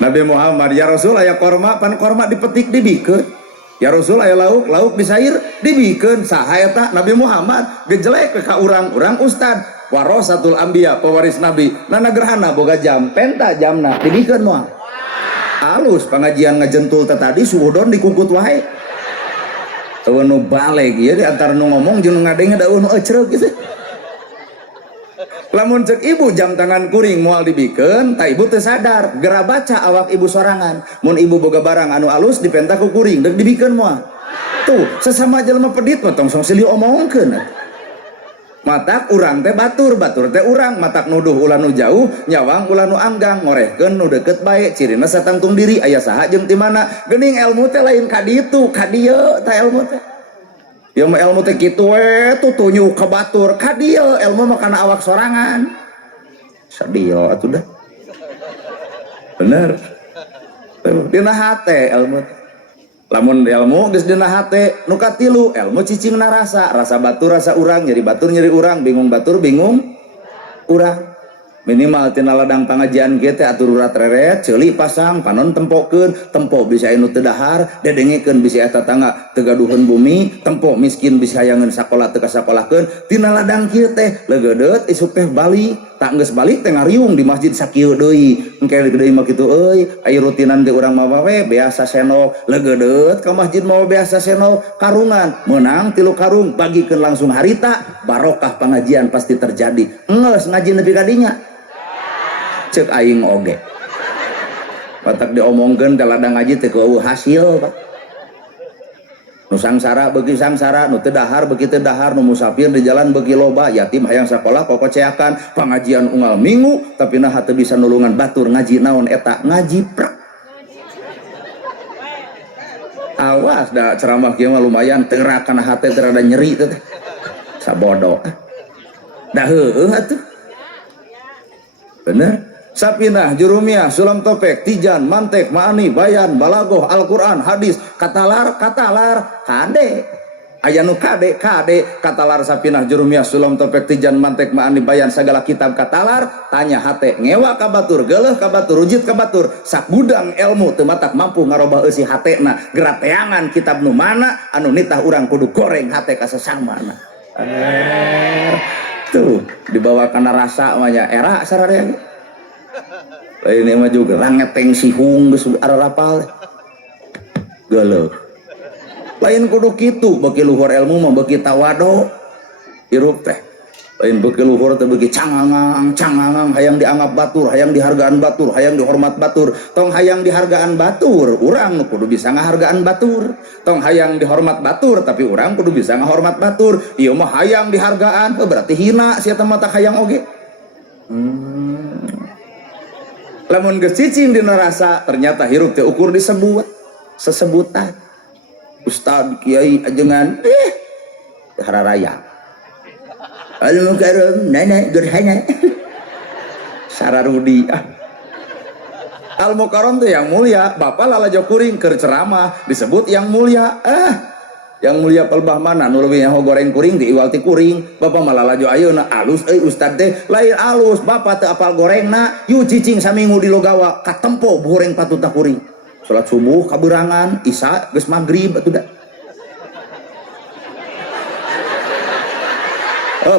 Nabi Muhammad, ya Rasul aya korma, pan korma dipetik dibikeun. Ya Rasul aya lauk, lauk disair dibikeun. Saha eta? Nabi Muhammad gejelek ka urang ustad warasatul anbiya, pewaris nabi. Nana gerhana boga jam, penta jamna dibikeun moal. Alus pengajian ngajentul tadi suudon dikungkut wae. Teu nu baleg ieu di antara nu ngomong jeung nu ngadenge da nu ecreuh gitu. Lamun cek ibu jam tangan kuring moal dibikeun, ta ibu teu sadar, gera baca awak ibu sorangan. Mun ibu boga barang anu alus dipenta ku kuring, deuk dibikeun moal. Tuh, sesama jelema pedit mah tong silih omongkeun. Matak urang teh batur teh urang, matak nuduh ulah nu jauh, nyawang ulah nu anggang, ngorehkeun nu deukeut bae, cirina satangtung diri aya saha jeung ti mana. Geuning ilmu teh lain ka ditu, ka dieu tah ilmu teh. Ya mah ilmu teh kitu we, tutunyu ka batur, ka dieu ilmu mah kana awak sorangan. Sadio atuh dah. Bener. Dina hate ilmu teh. Lamun ilmu geus dina hate, nu katilu ilmu cicingna rasa batur rasa urang, nyeri batur nyeri urang, bingung batur bingung urang. Minimal tina ladang pangajian kieu teh atur urat reret, ceuli pasang, panon tempokeun, tempo bisa anu teu dahar, dedengekeun bisa eta tangga teu gaduheun bumi, tempo miskin bisa hayangeun sakola teu kasakolahkeun. Tina ladang kieu teh leugeudeut isuk teh balik, tak geus balik teh ngariung di masjid sakieu deui. Engke deui mah kitu euy, aya rutinan teh urang mah we biasa senok, leugeudeut ka masjid mah biasa senok, karungan meunang 3 karung bagikeun langsung harita, barokah pengajian pasti terjadi. Geus ngaji nepi ka dinya. Cek aing oge patak diomongkeun teh ladang ngaji teh eueuh hasil Pak. Nu sangsara beuki sangsara, nu teu dahar beuki teu dahar, nu musafir di jalan beuki loba, yatim hayang sakola kokoceakan, pangajian unggal minggu tapi nah teu bisa nulungan batur ngaji naon eta ngaji prak. Awas da ceramah kieu mah lumayan teurak kana hate teu rada nyeri teh. Sabodo. Da heueuh atuh. Bener. Sapinah, Jurumiyah, Sulam Topek, Tijan, Mantek, Ma'ani, Bayan, Balagoh, Al-Quran, Hadis, katalar, kade. Aya nu kade, katalar Sapinah, Jurumiyah, Sulam Topek, Tijan, Mantek, Ma'ani, Bayan, segala kitab katalar, tanya hate, ngewa ka batur, geuleuh ka batur, rujit ka batur, sak gudang ilmu teu matak mampu ngarobah eusi hatena, gerateangan kitab nu mana anu nitah urang kudu goreng hate ka sasamana. Tuh, dibawa kana rasa mah nya era sararea. Lain mah juga langeteng sihung geus ararapal geuleuh. Lain kudu kitu, beuki luhur ilmu mah beuki tawado irup teh. Lain beuki luhur teh beuki cangangang hayang dianggap batur, hayang dihargaan batur, hayang dihormat batur. Tong hayang dihargaan batur, urang kudu bisa ngahargaan batur. Tong hayang dihormat batur, tapi urang kudu bisa ngahormat batur. Ieu mah hayang dihargaan, berarti hina sia teh mah tak hayang oge. Lamun geus cicing dina rasa ternyata hirup teh ukur disebut sesebutan. Ustad kiai ajengan hararaya. Al mukarram nana gerhana. Sararudi. Al mukarram teh yang mulia, bapak lalajo kuring keur ceramah disebut yang mulia. Yang mulia pelbah mana nu leuwih nyaho goreng kuring di iwal ti kuring, bapak malah laju ayeuna alus ustad teh lain alus, bapak teu apal gorengna, yu cicing saminggu di logawa katempo goreng patutna kuring. Salat subuh kaberangan, isya geus magrib atuh da.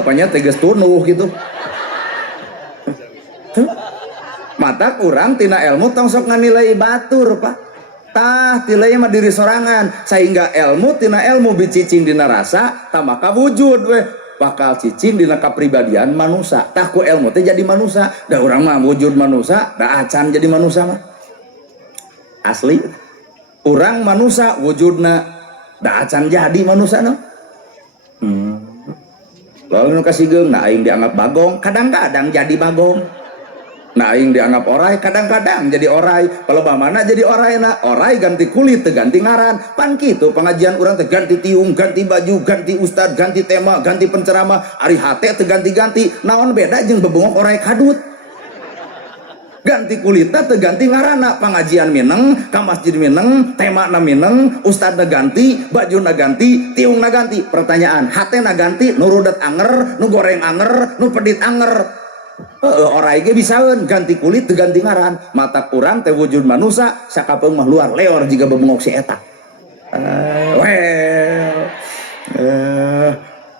Panya teh geus tunuh gitu. Mata kurang tina ilmu tong sok nganilai batur Pak. Tah tilai mah diri sorangan, sehingga ilmu tina ilmu bicicing dina rasa tah maka wujud we bakal cicing dina kapribadian manusia. Tah ku ilmu teh jadi manusia, da urang mah wujud manusia, da acan jadi manusia mah asli. Urang manusia wujudna, da acan jadi manusia no. Lalu nu kasihgeung na aing dianggap bagong, kadang-kadang jadi bagong. Nah aing dianggap orai, kadang-kadang jadi orai. Kalau mana jadi orai na, orai ganti kulit, ganti ngaran. Pan kitu pengajian urang teh ganti tiung, ganti baju, ganti ustad, ganti tema, ganti penceramah. Ari hate teh ganti-ganti. Naon beda jeung bebongok orai kadut. Ganti kulitna teh ganti ngaranna, pengajian mineng, ka masjid mineng, tema na mineng, ustad na ganti, baju na ganti, tiung na ganti. Pertanyaan, hate na ganti, nu rudet anger, nu goreng anger, nu pedit anger. Orai ge bisaeun ganti kulit teu ganti ngaran, mata urang teh wujud manusia sakapeung mah luar leor jiga bebengok si eta.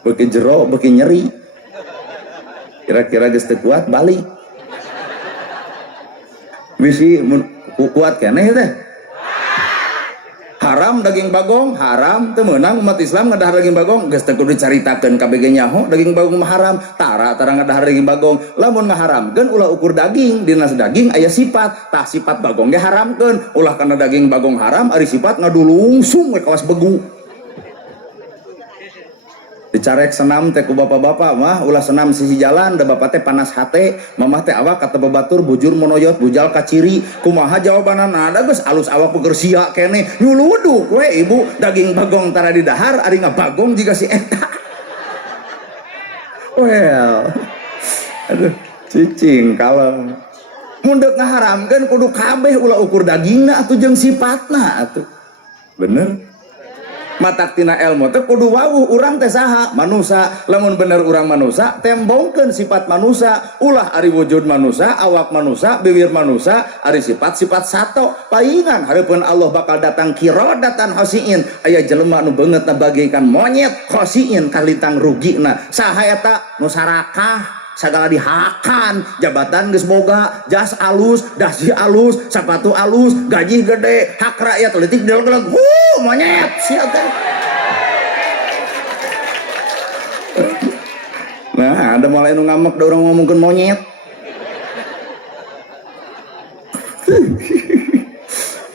Beuki jero beuki nyeri, kira-kira geus teu kuat balik bisi kuat keneh teh. Haram daging bagong, haram teu meunang umat Islam ngadahar daging bagong geus teu kudu dicaritakeun kabeh nyaho daging bagong mah haram, tara ngadahar daging bagong. Lamun ngaharamkeun ulah ukur daging, dina daging aya sifat, tah sifat bagong ge haramkeun, ulah kana daging bagong haram ari sifat ngadulungsung we kawas begu. Dicarek senam teh ku bapak-bapak mah ulah senam sisi jalan da bapak teh panas hate, mamah teh awak kata babatur bujur monoyot bujal kaciri, kumaha jawabanana da geus alus awak peuker sia keneh nyuluduk we ibu daging bagong tara di dahar ari ngabagong jiga si eta. Well aduh cicing kalem mun deuk ngaharamkeun kudu kabeh ulah ukur dagingna atuh jeung sifatna atuh bener. Matak tina ilmu teh kudu wawuh urang teh saha manusia, lamun bener urang manusia tembongkeun sifat manusia, ulah ari wujud manusia, awak manusia, bibir manusia, ari sifat-sifat sato paingan hareupeun Allah bakal datang kirodatan khosiin, aya jelema nu beungeutna bagaikan monyet khosiin kalintang rugina. Saha eta nu sarakah sagala dihakan, jabatan geus boga, jas alus, dasi alus, sepatu alus, gaji gede, hak rakyat leutik dileg-leg. Monyet sia teh. Nah, ada mulai nu ngamek da urang ngomongkeun monyet.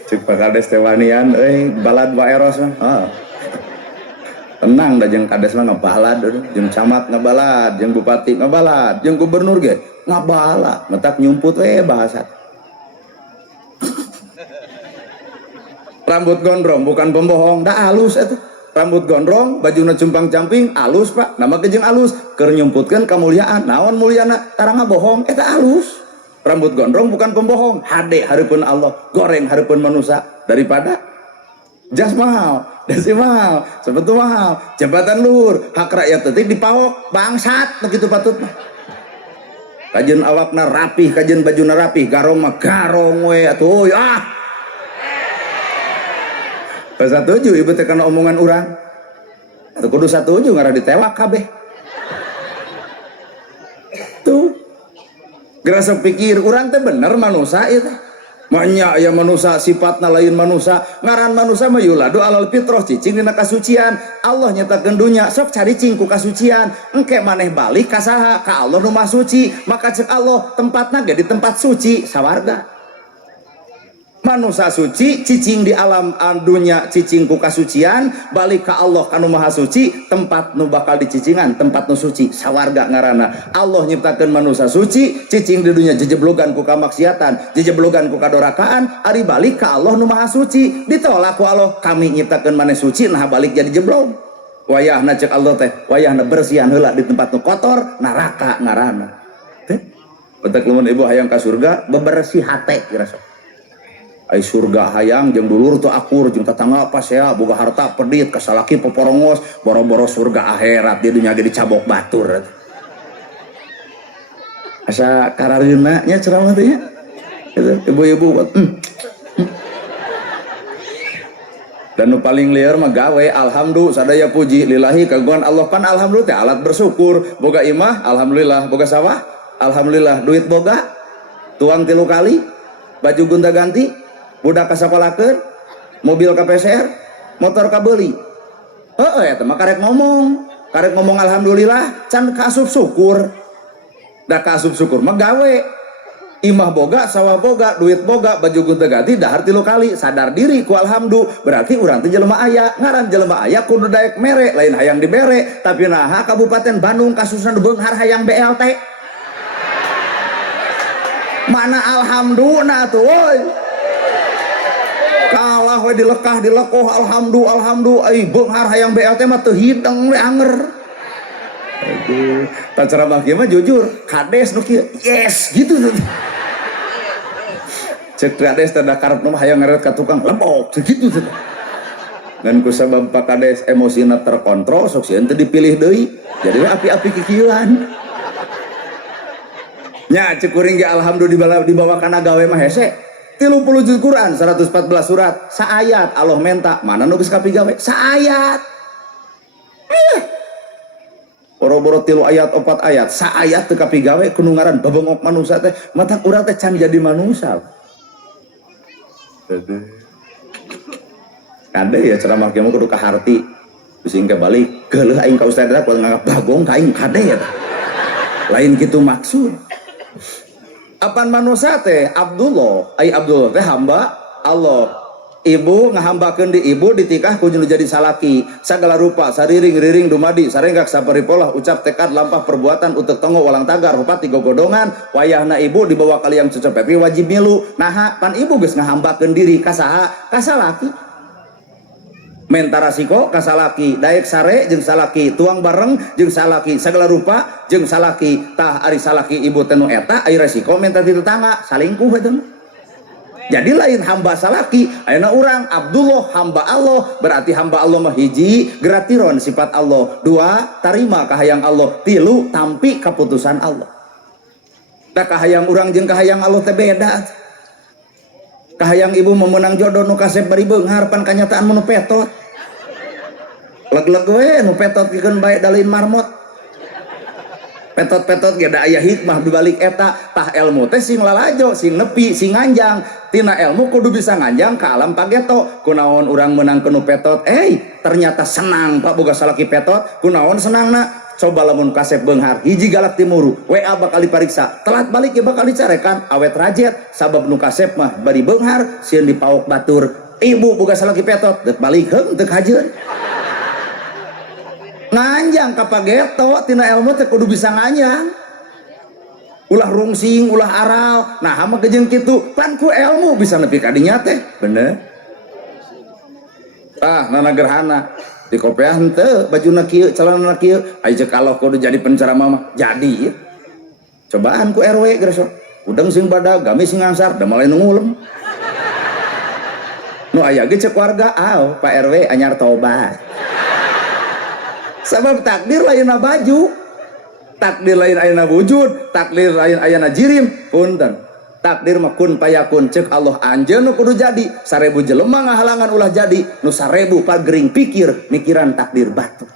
Cek pakades teh wanian euy balad wa eros mah. Tenang dah jeung kades mah ngabalad, jeung camat ngabalad, jeung bupati ngabalad, jeung gubernur ge ngabalad, metak nyumput we bahasa. Rambut gondrong bukan pembohong, dah alus eta. Rambut gondrong, bajuna cumpang-camping, alus Pak. Nama jeung alus, keur nyumputkeun kamuliaan. Naon muliana? Tara ngabohong, eta alus. Rambut gondrong bukan pembohong, hade hareupeun Allah, goreng hareupeun manusia daripada jas mahal, dasi mahal, sepatu mahal, jabatan luhur, hak rakyat teutik dipaok, bangsat begitu patutna. Kajeun awakna rapih, kajeun bajuna rapih, garong mah garong we atuh ah. Satuju ibu teh kana omongan urang. Atuh kudu satuju ngarah ditewak kabeh. Tuh. Gerasa pikir urang teh bener manusia ieu teh. Manya aya manusia sifatna lain manusia, ngaran manusia mah yuladu alal fitrah cicing dina kasucian. Allah nyatakeun dunya sok caricing ku kasucian, engke maneh balik ka saha? Ka Allah nu Maha Suci. Maka cek Allah tempatna ge di tempat suci sawarga. Manusia suci cicing di alam dunya cicing ku kasucian, balik ka Allah kanu Maha Suci, tempat nu bakal dicicingan tempat nu suci sawarga ngaranna. Allah nyiptakeun manusia suci cicing di dunya jejeblogan ku kamaksiatan, jejeblogan ku kadorakaan, ari balik ka Allah nu Maha Suci, ditolak ku Allah, kami nyiptakeun maneh suci nah balik jadi jeblog. Wayahna cek Allah teh wayahna bersihan heula di tempat nu kotor neraka ngaranna teh. Betek lamun ibu hayang ka surga bebersih hate kira sok. Ai surga hayang jeung dulur tuh akur jeung tatangga pasea boga harta pedit kasalaki poporongos boro-boro surga akhirat di dunya ge dicabok batur. Asa karareuna nya ceramah teh nya. Ibu-ibu dan nu paling lieur mah gawe alhamdulillah sadaya puji lillahi kagungan Allah pan alhamdulillah teh alat bersyukur boga imah alhamdulillah boga sawah alhamdulillah duit boga tuang 3 kali baju gonta ganti budak kasakolakeun, mobil ka PCR, motor ka beuli. Heueuh eta mah karek ngomong alhamdulillah, can kaasup syukur. Da kaasup syukur mah gawe. Imah boga, sawah boga, duit boga, baju gonta ganti dahar 3 kali, sadar diri ku alhamdulillah. Berarti urang teh jelema aya, ngaran jelema aya kudu daek mere, lain hayang dibere, tapi naha Kabupaten Bandung kasusna beunghar hayang BLT. Mana alhamdulillah tuh woi. Kalah we dilekah dilekoh alhamdulillah ai beunghar hayang BLT mah teu hideng we anger. Aduh, ta ceramah kieu mah jujur, kades nu kieu yes gitu. Cek kades teh da karep mah hayang ngeret ka tukang lembok gitu teh. Dan kusabab Pak Kades emosina terkontrol sok sieun teh dipilih deui. Jadi api-api kikieuan. nya cek kuring ge alhamdulillah dibawa kana gawe mah hese 30 juz Quran 114 surat saayat Allah menta mana nu geus kapigawe saayat boro-boro 3 ayat 4 ayat saayat teu kapigawe kudu ngaran babengok manusia teh mata urang teh can jadi manusia kade ya ceramah kieu kudu kaharti bising ke balik geuleuh aing ka ustad kudu nganggap bagong ka aing kade ya lain kitu maksud apan manusia teh Abdullah teh hamba Allah ibu ngahambakeun di ibu ditikah kudu jadi salaki sagala rupa sariring-riring dumadi sarenggak saparipolah ucap tekad lampah perbuatan utek tongo walang tagar rupati gogodongan wayahna ibu dibawa kalian cocok pepi wajib milu naha pan ibu geus ngahambakeun diri ka saha ka salaki mentara siko ka salaki daek sare jeung salaki tuang bareng jeung salaki sagala rupa jeung salaki tah ari salaki ibu teh nu eta aya resiko menta di tetangga salingkuh eta jadi lain hamba salaki ayeuna urang Abdullah hamba Allah berarti hamba Allah mah hiji gratiron sifat Allah dua tarima kahayang Allah tilu tampi keputusan Allah da kahayang urang jeung kahayang Allah teh beda kahayang ibu memenang jodoh nu kasep bari beunghar pan kanyataan nu petot leg-leg we nu petot pikeun bae dalin marmot petot-petot ge da aya hikmah dibalik eta tah ilmu teh sing lalajo sing nepi sing nganjang tina ilmu kudu bisa nganjang ka alam pageto kunaon urang meunang nu petot ternyata senang Pak boga salaki petot kunaon senangna coba lamun kasep beunghar hiji galak timuru WA bakal dipariksa telat balik ya bakal dicarekan awet rajet sabab nu kasep mah bari beunghar sieun dipaok batur ibu boga salaki petot deuk balik heung teu kajeun nganjang ka pageto tina ilmu teh kudu bisa nganjang ulah rungsing ulah aral nah mah gejeung kitu pan ku ilmu bisa nepi ka dinya teh bener nana gerhana di kopiah henteu bajuna kieu celana kieu aja kalau kudu jadi penceramah mah jadi ya. Cobaan ku RW geus udang sing badag gamis sing ngangsar da mulai ngulem nu aya ge cek warga Pak RW anyar tobat sabab takdir lain baju takdir lain ayana wujud takdir lain ayana jirim punten takdir mah kun payakun cek Allah anjeun kudu jadi 1000 jelema ngahalangan ulah jadi nu 1000 pagering pikir mikiran takdir batu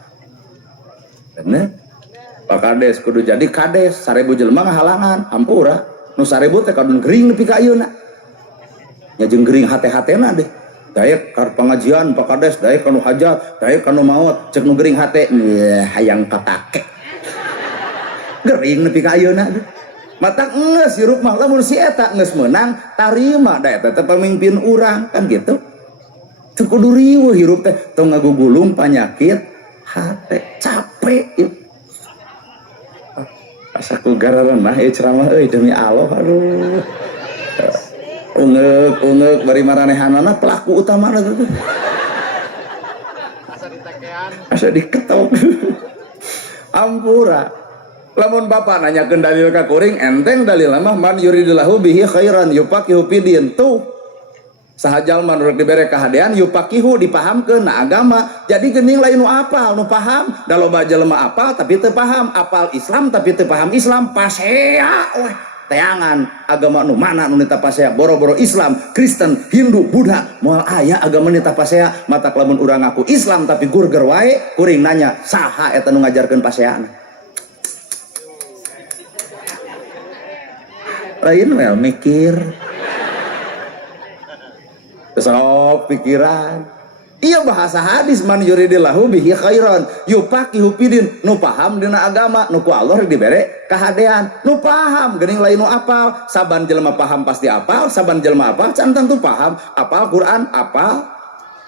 bener Pak Kades kudu jadi kades 1000 jelema ngahalangan ampura nu 1000 teh kadun gering nepi ka ayeuna nya jeung gering hate-hatena deh daek ka pengajian Pak Kades daek kanu hajat daek kanu maot cek nu gering hate hayang kapake gering nepi ka ayeuna deh mata nges hirup mah lamun si eta nges menang tarima da eta teh pamimpin urang kan gitu teu kudu riweuh hirup teh tong ngagugulung panyakit hate capek asaku gararenah ceramah demi Allah aduh ungek bari maranehanana pelaku utamana tuh asa diketok ampura lamun bapak nanyakeun dalil ka kuring enteng dalil mah man yuridillahu bihi khairan yufaqihu fidin tuh saha jalma nu dibere kahadean yufaqihu dipahamkeun na agama jadi geuning lain nu apal nu paham da loba jelema apal tapi teu paham apal Islam tapi teu paham Islam pasea weh teangan agama nu mana nu nita pasea boro-boro Islam Kristen Hindu Buddha moal aya agama nita pasea mata lamun urang ngaku Islam tapi gurger wae kuring nanya saha eta nu ngajarkeun paseana lain well mikir besok pikiran iya bahasa hadis man yuridillahu bihi khairan yufaqihu fidin nu paham dina agama nu ku Allah dibere kahadean nu paham geuning lain nu apal saban jelema paham pasti apal saban jelema apal can tentu paham apal Quran apal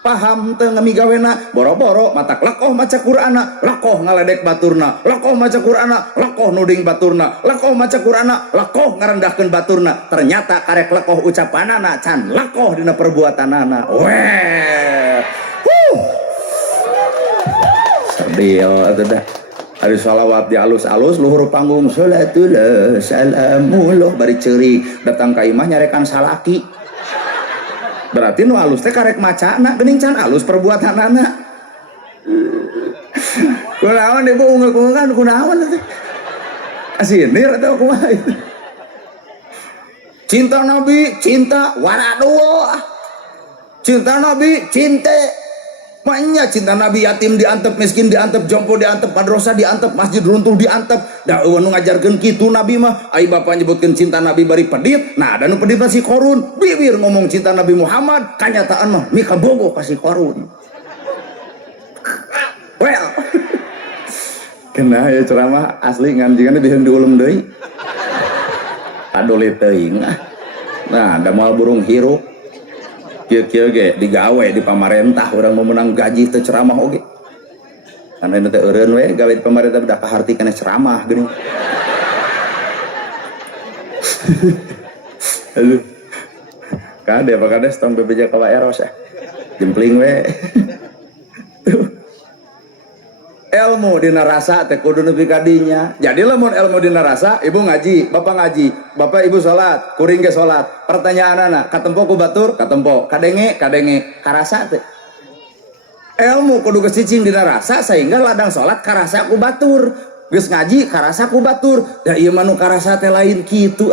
paham teu ngamigawena boro-boro matak lakoh maca Qur'ana lakoh ngaledek baturna lakoh maca Qur'ana lakoh nuding baturna lakoh maca Qur'ana lakoh ngarendahkeun baturna ternyata karek lakoh ucapanana can lakoh dina perbuatanana weh sadio atuh dah hari shalawat di alus-alus luhur panggung salatullah salamullah bari ceurik datang ka imah nyarekan salaki berarti nu alus teh karek macana geuning can alus perbuatanana kunaon ibu ungek-ungekan kunaon teh asinir atau kumaha itu cinta Nabi cinta waradua, cinta Nabi cinta maknya cinta Nabi yatim diantep, miskin diantep, jompo diantep, madrasah diantep, masjid runtuh diantep. Da eueuh nu ngajarkeun kitu Nabi mah. Ai bapa nyebutkeun cinta Nabi bari pedit. Nah, da nu pedit mah si Korun. Bibir ngomong cinta Nabi Muhammad, kanyataan mah mika bogo ka si Korun. Well. Kena ya ceramah asli nganjingan biheun diulem deui. Adolit teuing. Nah, da moal burung hirup. Kieu ge digawe di pamarentah urang mau menang gaji teu ceramah oge. Karena itu eureun we gawe di pamarentah udah kaharti kana ceramah geuning. Aduh. Kade apa kade tong bebeja ka Eros ya. Jempling we. Ilmu dina rasa teh kudu nepi ka dinya. Jadi lamun ilmu dina rasa, ibu ngaji, bapak ngaji, bapak ibu salat, kuring ge salat. Pertanyaanana, katempo ku batur, katempo, kadenge, karasa teh. Ilmu kudu geus cicing dina rasa sehingga ladang salat karasa ku batur. Geus ngaji karasa ku batur. Da ieu mah nu karasa teh lain kitu.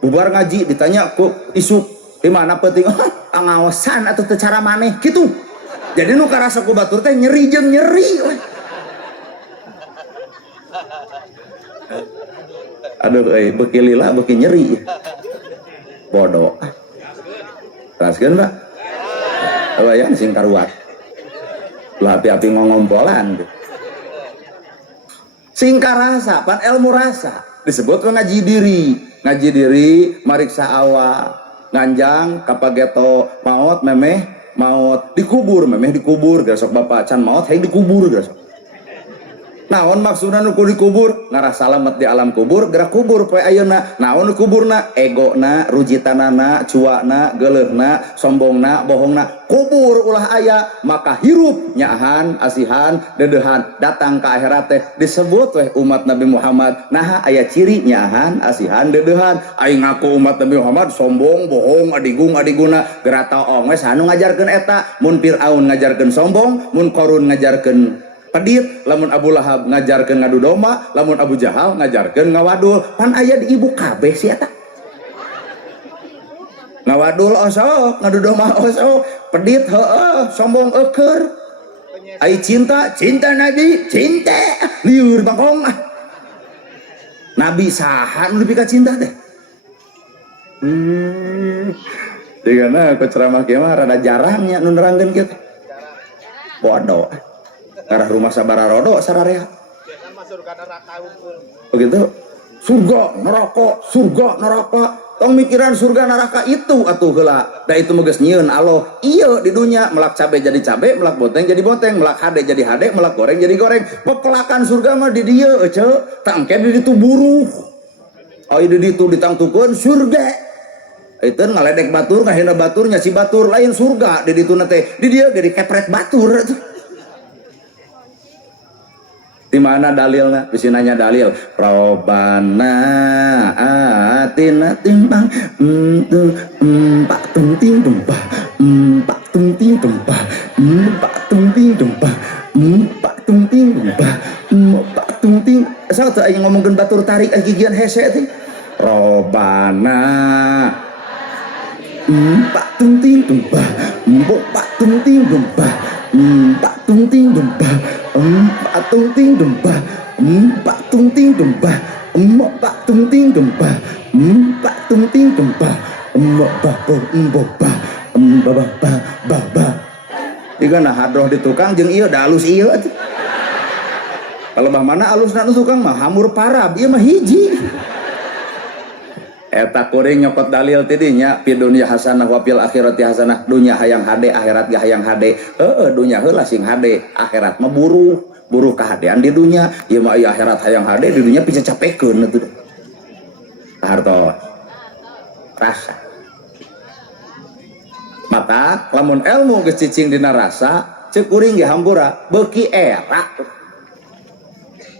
Bubar ngaji ditanya ku isuk, di mana penting? Pangaosan atuh teu cara maneh kitu. Jadi nu karasa ku batur teh nyeri jeung nyeri we. Aduh, beki lila, beki nyeri. Bodoh. Raskeun, Mbak. Awayan sing karuat. Lah api-api ngompolan. Sing karasa, pan ilmu rasa. Disebut ngaji diri. Ngaji diri, mariksa awak. Nganjang, kapageto, maot, memeh, maot. Dikubur, memeh dikubur. Gasok bapak can maot, hay dikubur. Gasok. Naon maksudna nu dikubur ngarasa salamet di alam kubur gerak kubur poe ayeuna. Naon kuburna egona, rujitanana, cuana, geuleuhna, sombongna, bohongna kubur ulah aya maka hirup nyahan asihan dedeuhan datang ka akhirat teh disebut weh umat Nabi Muhammad. Nah aya ciri nyahan asihan dedeuhan. Aing ngaku umat Nabi Muhammad sombong bohong adigung adiguna geura taong we sanu ngajarkeun eta. Mun Firaun ngajarkeun sombong, mun Qarun ngajarkeun pedit, lamun Abu Lahab ngajarkeun ngadu domba, lamun Abu Jahal ngajarkeun ngawadul. Pan aya di ibu kabeh sia eta. Ngawadul osok, ngadu domba osok, pedit heueuh, sombong eukeur. Ai cinta Nabi, cinta liur bangkong. Nabi saha nu lebih ka cinta teh? Digana ku ceramah kieu mah rada jarang nya nu nerangkeun kieu teh. Bodoh. Arah rumah sabararodo sararea. Begitu. Surga, neraka. Tong mikiran surga neraka itu atuh heula. Da itu mah geus nyieun Allah. Ieu di dunya melak cabe jadi cabe, melak boteng jadi boteng, melak hade jadi hade, melak goreng jadi goreng. Pepelakan surga mah di dieu euceu. Tangke di ditu buruh. Ai di ditu ditangtukeun surga. Itu ngaledek batur, ngahina batur, nyasi batur lain surga di ditu teh. Di dieu ge dikepret batur atuh. Di mana dalilnya? Bisa nanya dalil. Robana atina timbang empat tunting tumpah empat tunting tumpah empat tunting tumpah empat tunting tumpah empat tunting. Asal tuh aja ngomongin batur tarik gigian hese teh. Robana empat tunting tumpah empat tunting tumpah empat tunting tumpah empat tunting tumpah empat tunting tumpah empat tunting tumpah empat tunting tumpah Iga nah hadroh di tukang jeung ieu da alus ieu atuh. Kalau bah mana alusna nu tukang mah hamur parab ieu mah hiji. Eta kuring nyokot dalil tidinya fi dunya hasanah wa fil akhirati hasanah. Dunya hayang hade, akhirat ge hayang hade. Dunya heula sing hade, akhirat mah buruh kahadean di dunya. Ieu mah aya akhirat hayang hade, di dunya bisa capekeun atuh. Hartos rasa. Maka lamun ilmu geus cicing dina rasa, ceuk kuring ge hampura beuki era.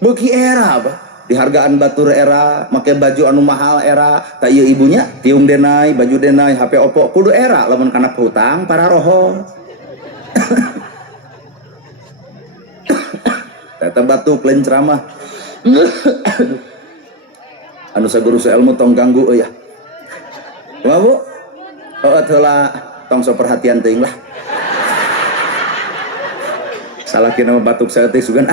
Beuki era bah. Dihargaan batur era, make baju anu mahal era, tak ieu ibunya tiung denai, baju denai, HP Oppo kudu era lamun kana hutang para roho. Eta batuk lain ceramah. Anu saguru ilmu tong ganggu euy. Bu heula tong so perhatian teuing lah salaki nama batuk saeutik sugan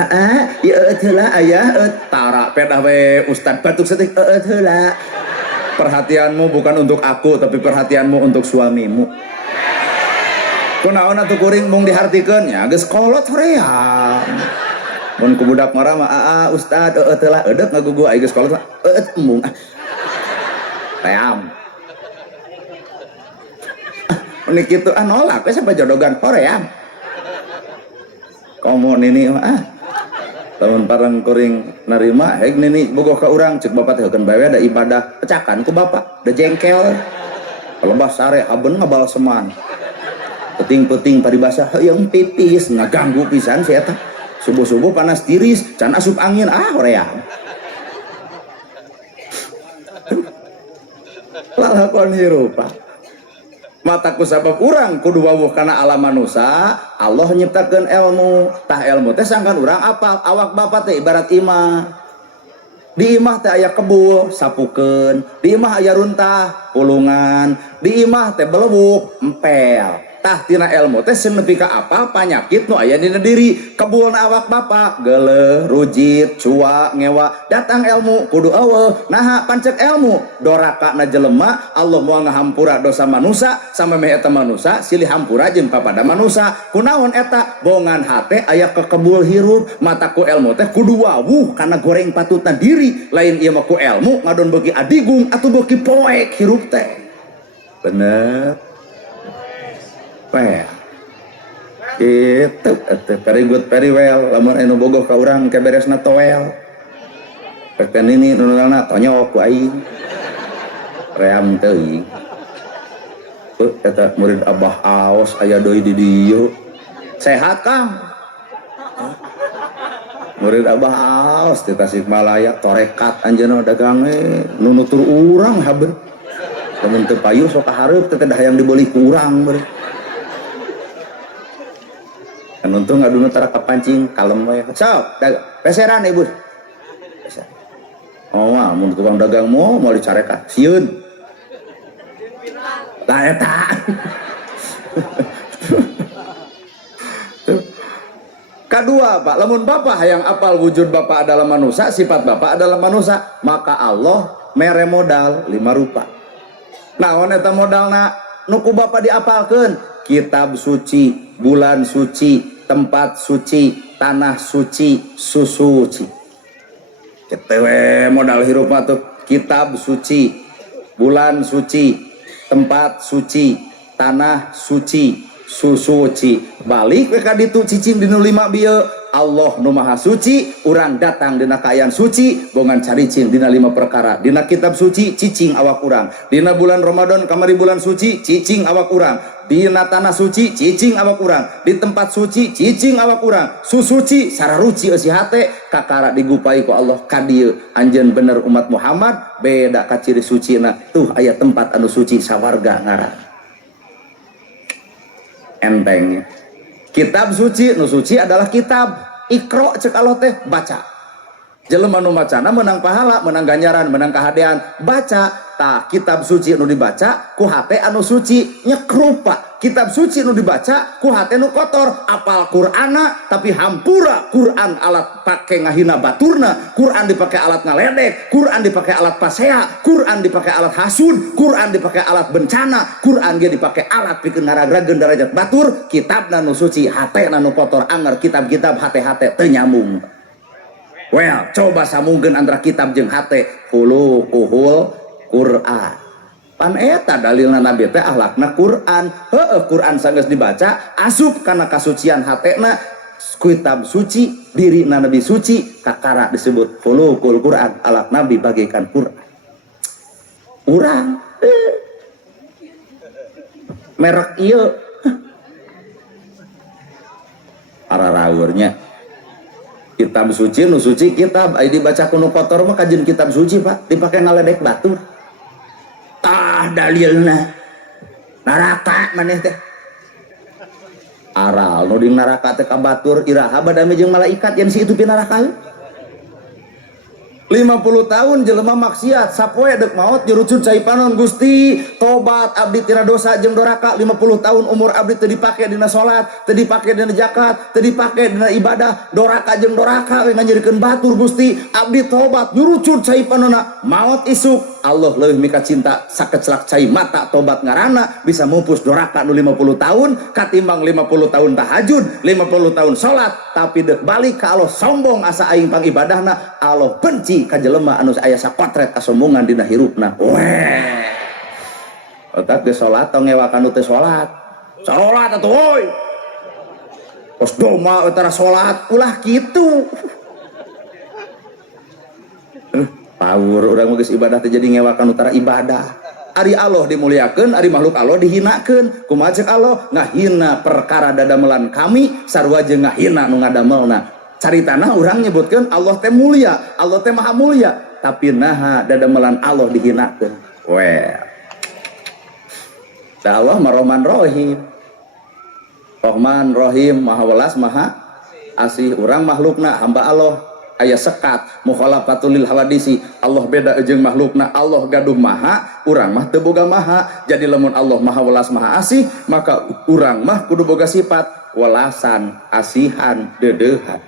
ieu heula aya tara pedah we ustad batuk saeutik heula perhatianmu bukan untuk aku tapi perhatianmu untuk suamimu kunaon atuh kuring mung dihartikeun nya geus kolot hoream mun ku budak marah mah ustad heula eudeup ngagugu aya geus kolot embung ream ini gitu nolak we sampai jodogan hoream komo nini lamun parang kuring narima heg nini bogoh ka urang ceuk bapak teh heukeun bae da ibadah pecakan ku bapak da jengkel kalebah sare habeun ngabal seman peting-peting paribasa heuyeung pipis ngaganggu pisan si eta subuh-subuh panas tiris can asup angin hoream lalakon hirupa mataku sabab urang kudu wawuh kana alam manusia Allah nyiptakeun ilmu tah ilmu teh sangkan urang apal awak bapak teh ibarat imah di imah teh aya kebul sapukeun di imah aya runtah pulungan di imah teh belewuk empel tah tina ilmu teh nepi ka apa panyakit nu aya dina diri kebulna awak bapak geuleuh rujit cua ngewa datang ilmu kudu eueuh naha pancek ilmu dorakana jelema Allah moal ngahampura dosa manusia sama meh eta manusia silih hampura jeung papada manusia kunaon eta bongan hate aya ke kebul hirup mataku ilmu teh kudu wawuh kana goreng patutna diri lain ieu mah ku ilmu ngadon beuki adigung atuh beuki poek hirup teh bener itu very good very well lamun anu bogoh ka urang keberesna toel peken ini nunana tonyok ku aing ream teuing eta murid Abah Aos aya deui di dieu sehat Kang murid Abah Aos di Tasikmalaya torekat anjeunna dagang nu nutur urang haben lamun teu payu sok kahareup teh dah hayang dibeli ku urang beuh kan untung ngaduna tara kapancing kalem we sok dagang peseran ibu peser oh mun tukang dagang mau dicarekan sieun tah eta kedua Pak lamun bapak hayang apal wujud bapak adalah manusia sifat bapak adalah manusia maka Allah mere modal 5 rupa naon eta modalna nuku bapak diapalkeun kitab suci bulan suci tempat suci, tanah suci, suci. Kitu we modal hirup mah tuh kitab suci, bulan suci, tempat suci, tanah suci, suci. Balik we ka ditu cicing dinu 5 bieu Allah nu maha suci urang datang dina kaayaan suci bongan caricing dina 5 perkara dina kitab suci cicing awak urang dina bulan Ramadan kamari bulan suci cicing awak urang dina tanah suci cicing awak urang di tempat suci cicing awak urang susuci sararuci eusi hate kakara digupai ku Allah ka dieu anjeun bener umat Muhammad beda ka ciri sucina tuh aya tempat anu suci sawarga ngaran entengnya kitab suci nu suci adalah kitab Iqra cek Allah teh baca jelema nu macana menang pahala menang ganjaran menang kahadean baca tah kitab suci nu dibaca ku hate anu suci nyekrupa kitab suci nu dibaca ku hate nu kotor apal Qur'ana tapi hampura Qur'an alat pake ngahina baturna Qur'an dipake alat ngaledek Qur'an dipake alat pasea Qur'an dipake alat hasud Qur'an dipake alat bencana Qur'an ge dipake alat pikeun ngaragrageun derajat batur kitabna nu suci hate nu kotor anger kitab-kitab hate-hate teu nyambung well coba samungkeun antara kitab jeung hate hulu kuhul Qur'an pan eta dalilna nabi teh ahlakna Qur'an heueuh Qur'an sanggeus dibaca asup kana kasucian hatena kitab suci dirina nabi suci kakara disebut khuluqul Qur'an alak nabi bagaikan Qur'an urang merek ieu araraurnya kitab suci nu suci kitab ai dibaca kuno kotor mah kajen kitab suci Pak dipake ngaledek batur tah dalilna neraka maneh teh aral nu di neraka teh ka batur iraha badame jeung malaikat yang si itu pi neraka 50 tahun jelema maksiat sapoe dek maot jurucun cai panon Gusti tobat abdi tina dosa jeung doraka. 50 tahun umur abdi teu dipake dina salat, teu dipake dina zakat, teu dipake dina ibadah, doraka jeung doraka we ngajadikeun batur Gusti. Abdi tobat jurucun cai panonna maot isuk Allah leuwih mika cinta sakecelak cai mata tobat ngaranna bisa mumpus doraka nu 50 tahun katimbang 50 tahun tahajud, 50 tahun salat tapi dek balik ka Allah sombong asa aing pang ibadahna. Allah benci ka jelema anu aya sapotret kasombongan dina hirupna. Weh. Otak ge salat tong ngewakan teu salat. Salat atuh euy. Pos doma utara salat ulah kitu. Pawur urang geus ibadah teh jadi ngewakan utara ibadah. Ari Allah dimuliakeun, ari makhluk Allah dihinakeun. Kumaha ceuk Allah? Ngahina perkara dadamelan kami sarua jeung ngahina nu ngadamelna. Caritana urang nyebutkeun Allah teh mulia, Allah teh maha mulia, tapi naha dadamelan Allah dihinakeun. Weh. Da Allah Rahman Rahim. Rahman Rahim maha welas maha asih. Urang makhlukna hamba Allah aya sekat mukhalafatul lil hawadisi. Allah beda jeung makhlukna. Allah gaduh maha, urang mah teu boga maha. Jadi lamun Allah maha welas maha asih, maka urang mah kudu boga sifat welasan, asihan, deudeuhan.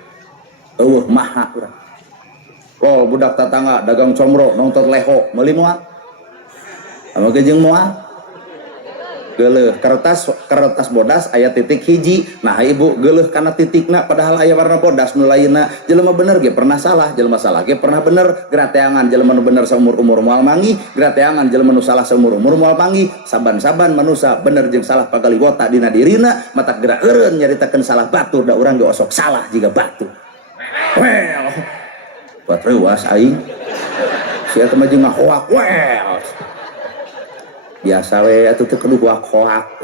Eueuh maha urang. Oh budak tatangga dagang comro nongtot leho meuli moal. Anu ge jeung moal. Geuleuh kertas bodas aya titik hiji. Nah ibu geuleuh kana titikna padahal aya warna bodas nu lainna. Jelema bener ge pernah salah, jelema salah ge pernah bener. Gerateangan jelema nu bener saumur-umur moal manggih, gerateangan jelema nu salah saumur-umur moal panggih. Saban-saban manusia bener jeung salah pagaliwota dina dirina, matak geura eureun nyaritakeun salah batur da urang ge osok salah jiga batur. Well, buat rewas aing. Si eta mah jeung ngahoak well. Biasa we atuh teu kudu hoak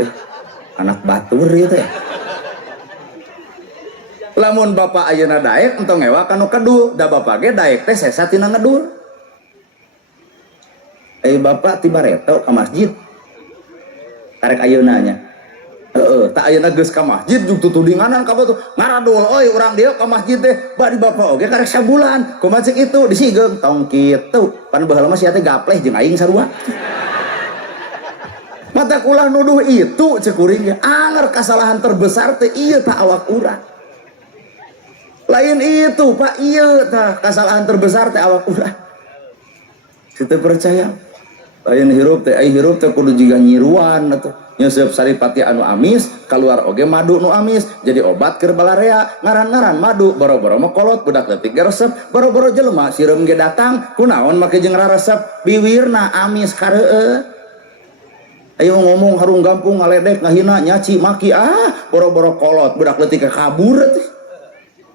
anak batur ieu teh. Lamun bapak ayeuna daek entong ngewa kanu kedul, da bapak ge daek teh sesa tina ngedul. Bapak ti bareto ka masjid. Karek ayeuna nya. Tak ayeuna geus ka masjid jug tutudinganan ka batu. Ngaradul euy urang dieu ka masjid teh bari bapak oge karek sabulan. Kumaha ceuk itu disigeng tong kitu. Pan baheula mah sia teh gapleh jeung aing sarua. Mata kulah nuduh itu cek kuring ge anger kesalahan terbesar teh ieu tah awak urang. Lain itu Pak ieu tah kesalahan terbesar teh awak urang. Kita percaya lain hirup teh ai hirup teh kudu jiga nyiruan atuh. Nyeuseub saripati anu amis keluar oge madu nu amis jadi obat keur balarea. Ngaran-ngaran madu boro-boro mah kolot budak leutik ge resep boro-boro jelema sireum ge datang kunaon make jeung raresep biwirna amis kareueuh. Ayo ngomong harung gampung ngaledek ngahina nyaci maki boro-boro kolot budak leutik kabur teh.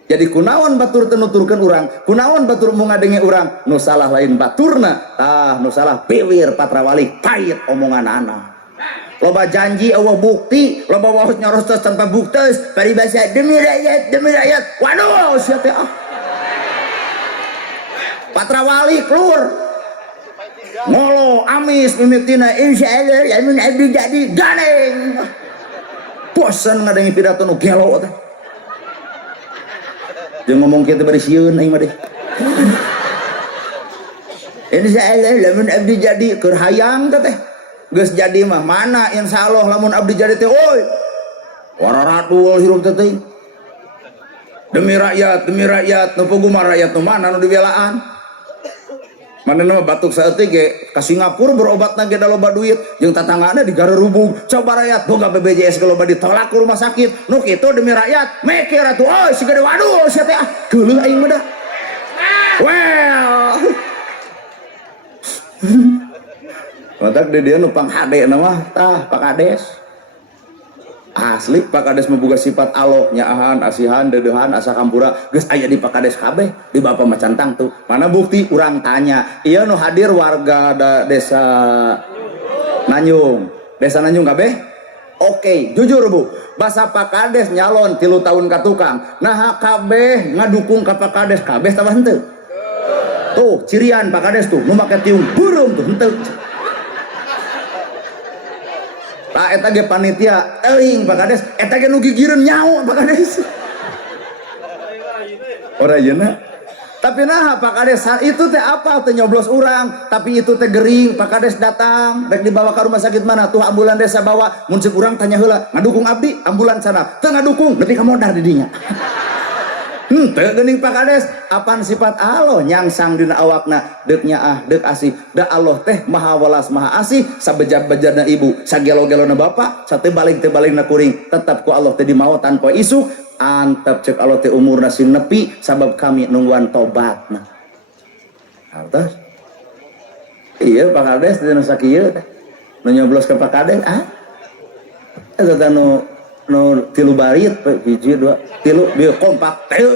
Jadi kunaon batur teu nuturkeun urang, kunaon batur mau ngadenge urang, nu salah lain baturna, tah nu salah piwir patrawali pait omonganana. Loba janji eueuh bukti, loba waos nyoros tanpa buktes, paribasa demi rakyat. Waduh sia teh patrawali keluar. Ngolo amis mimitina insyaallah yamin abdi jadi ganeng. Bosan ngadengi pidato nu gelo teh. Jeung ngomong kitu bari sieun aing mah deh. Insyaallah lamun abdi jadi keur hayang teh. Geus jadi mah mana insyaallah lamun abdi jadi teh oi. Wararadul hirup teh teuing. Demi rakyat nu puguma rakyat nu mana nu dibelaan. Manehna batuk saeutik ge ka Singapura berobat na ge da loba duit jeung tatanggana di Garerubung coba rakyat boga BPJS ge loba ditolak ke rumah sakit nu kitu demi rakyat mikir atuh euy si gede waduh sia teh geuleuh aing mah dah well matak di dieu nu pang hade na mah tah Pak Kades asli Pak Kades membuka sifat Allah nyaahan asihan dedeuhan asa kampura geus aya di Pak Kades kabeh di Bapak Macantang tuh mana bukti urang tanya ieu nu hadir warga desa Nanyung kabeh oke jujur Bu basa Pak Kades nyalon 3 tahun ka tukang nah kabeh ngadukung ka Pak Kades kabeh tah henteu tuh cirian Pak Kades tuh nu make tiung burung tuh henteu. Pak eta ge panitia euing Pak Kades eta ge nu gigireun nyaho Pak Kades ora ayeuna Tapi nah Pak Kades itu teh apa teh nyoblos orang, tapi itu teh gering. Pak Kades datang rek dibawa ke rumah sakit mana tuh ambulan desa bawa mun ceuk urang tanya heula ngadukung abdi ambulan sana teu ngadukung nepi ka modar di dinya. Teu geuning Pak Kades apaan sifat Allah nyangsang dina awakna deuk nyaah deuk asih da Allah teh maha welas maha asih sabejat-bejatna ibu sagelo-gelona bapa sateu teu balikna kuring tetep ku Allah teh dimaotan poe isuk antep cek Allah teh umurna sing nepi sabab kami nungguan tobatna. Artos iya Pak Kades dina sakieu teh nu nyoblos ka Pak Kades eta nu tilu barit hiji dua tilu dia kompak teu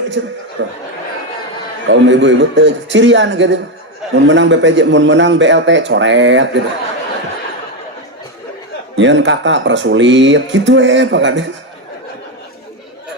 kaum ibu-ibu teu cirian gitu mun menang BPJ mun menang BLT coret gitu nyeun kakak persulit gitu Pak Kades.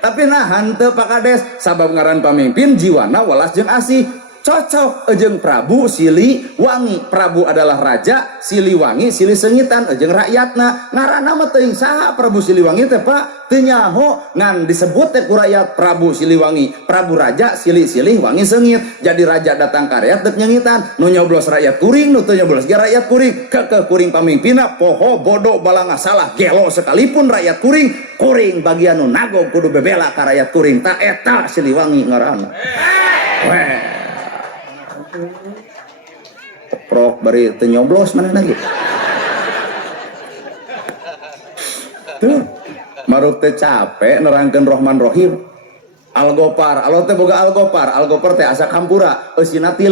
Tapi nah henteu Pak Kades sabab ngaran pamimpin jiwana welas jeung asih cocok jeung Prabu Siliwangi. Prabu adalah raja, Siliwangi silih sengitan jeung rakyatna. Ngaranna mah teuing saha Prabu Siliwangi teh Pak? Teu nyaho ngan disebut teh ku rakyat Prabu Siliwangi. Prabu raja silih-silih wangi sengit. Jadi raja datang ka rakyat teu nyengitan. Nu nyoblos rakyat kuring, nu teu nyoblos ge rakyat kuring. Kekeh kuring pamimpinna poho bodoh balanga salah gelo sekalipun rakyat kuring, kuring bagian nu nagog kudu bebela ka rakyat kuring. Ta eta Siliwangi ngaranna. Weh. Prok bari teu nyoblos mana lagi tuh maruk teh capek nerangkeun Rahman Rohim Algopar Allah teh boga Algopar teh asa kampura eusina 3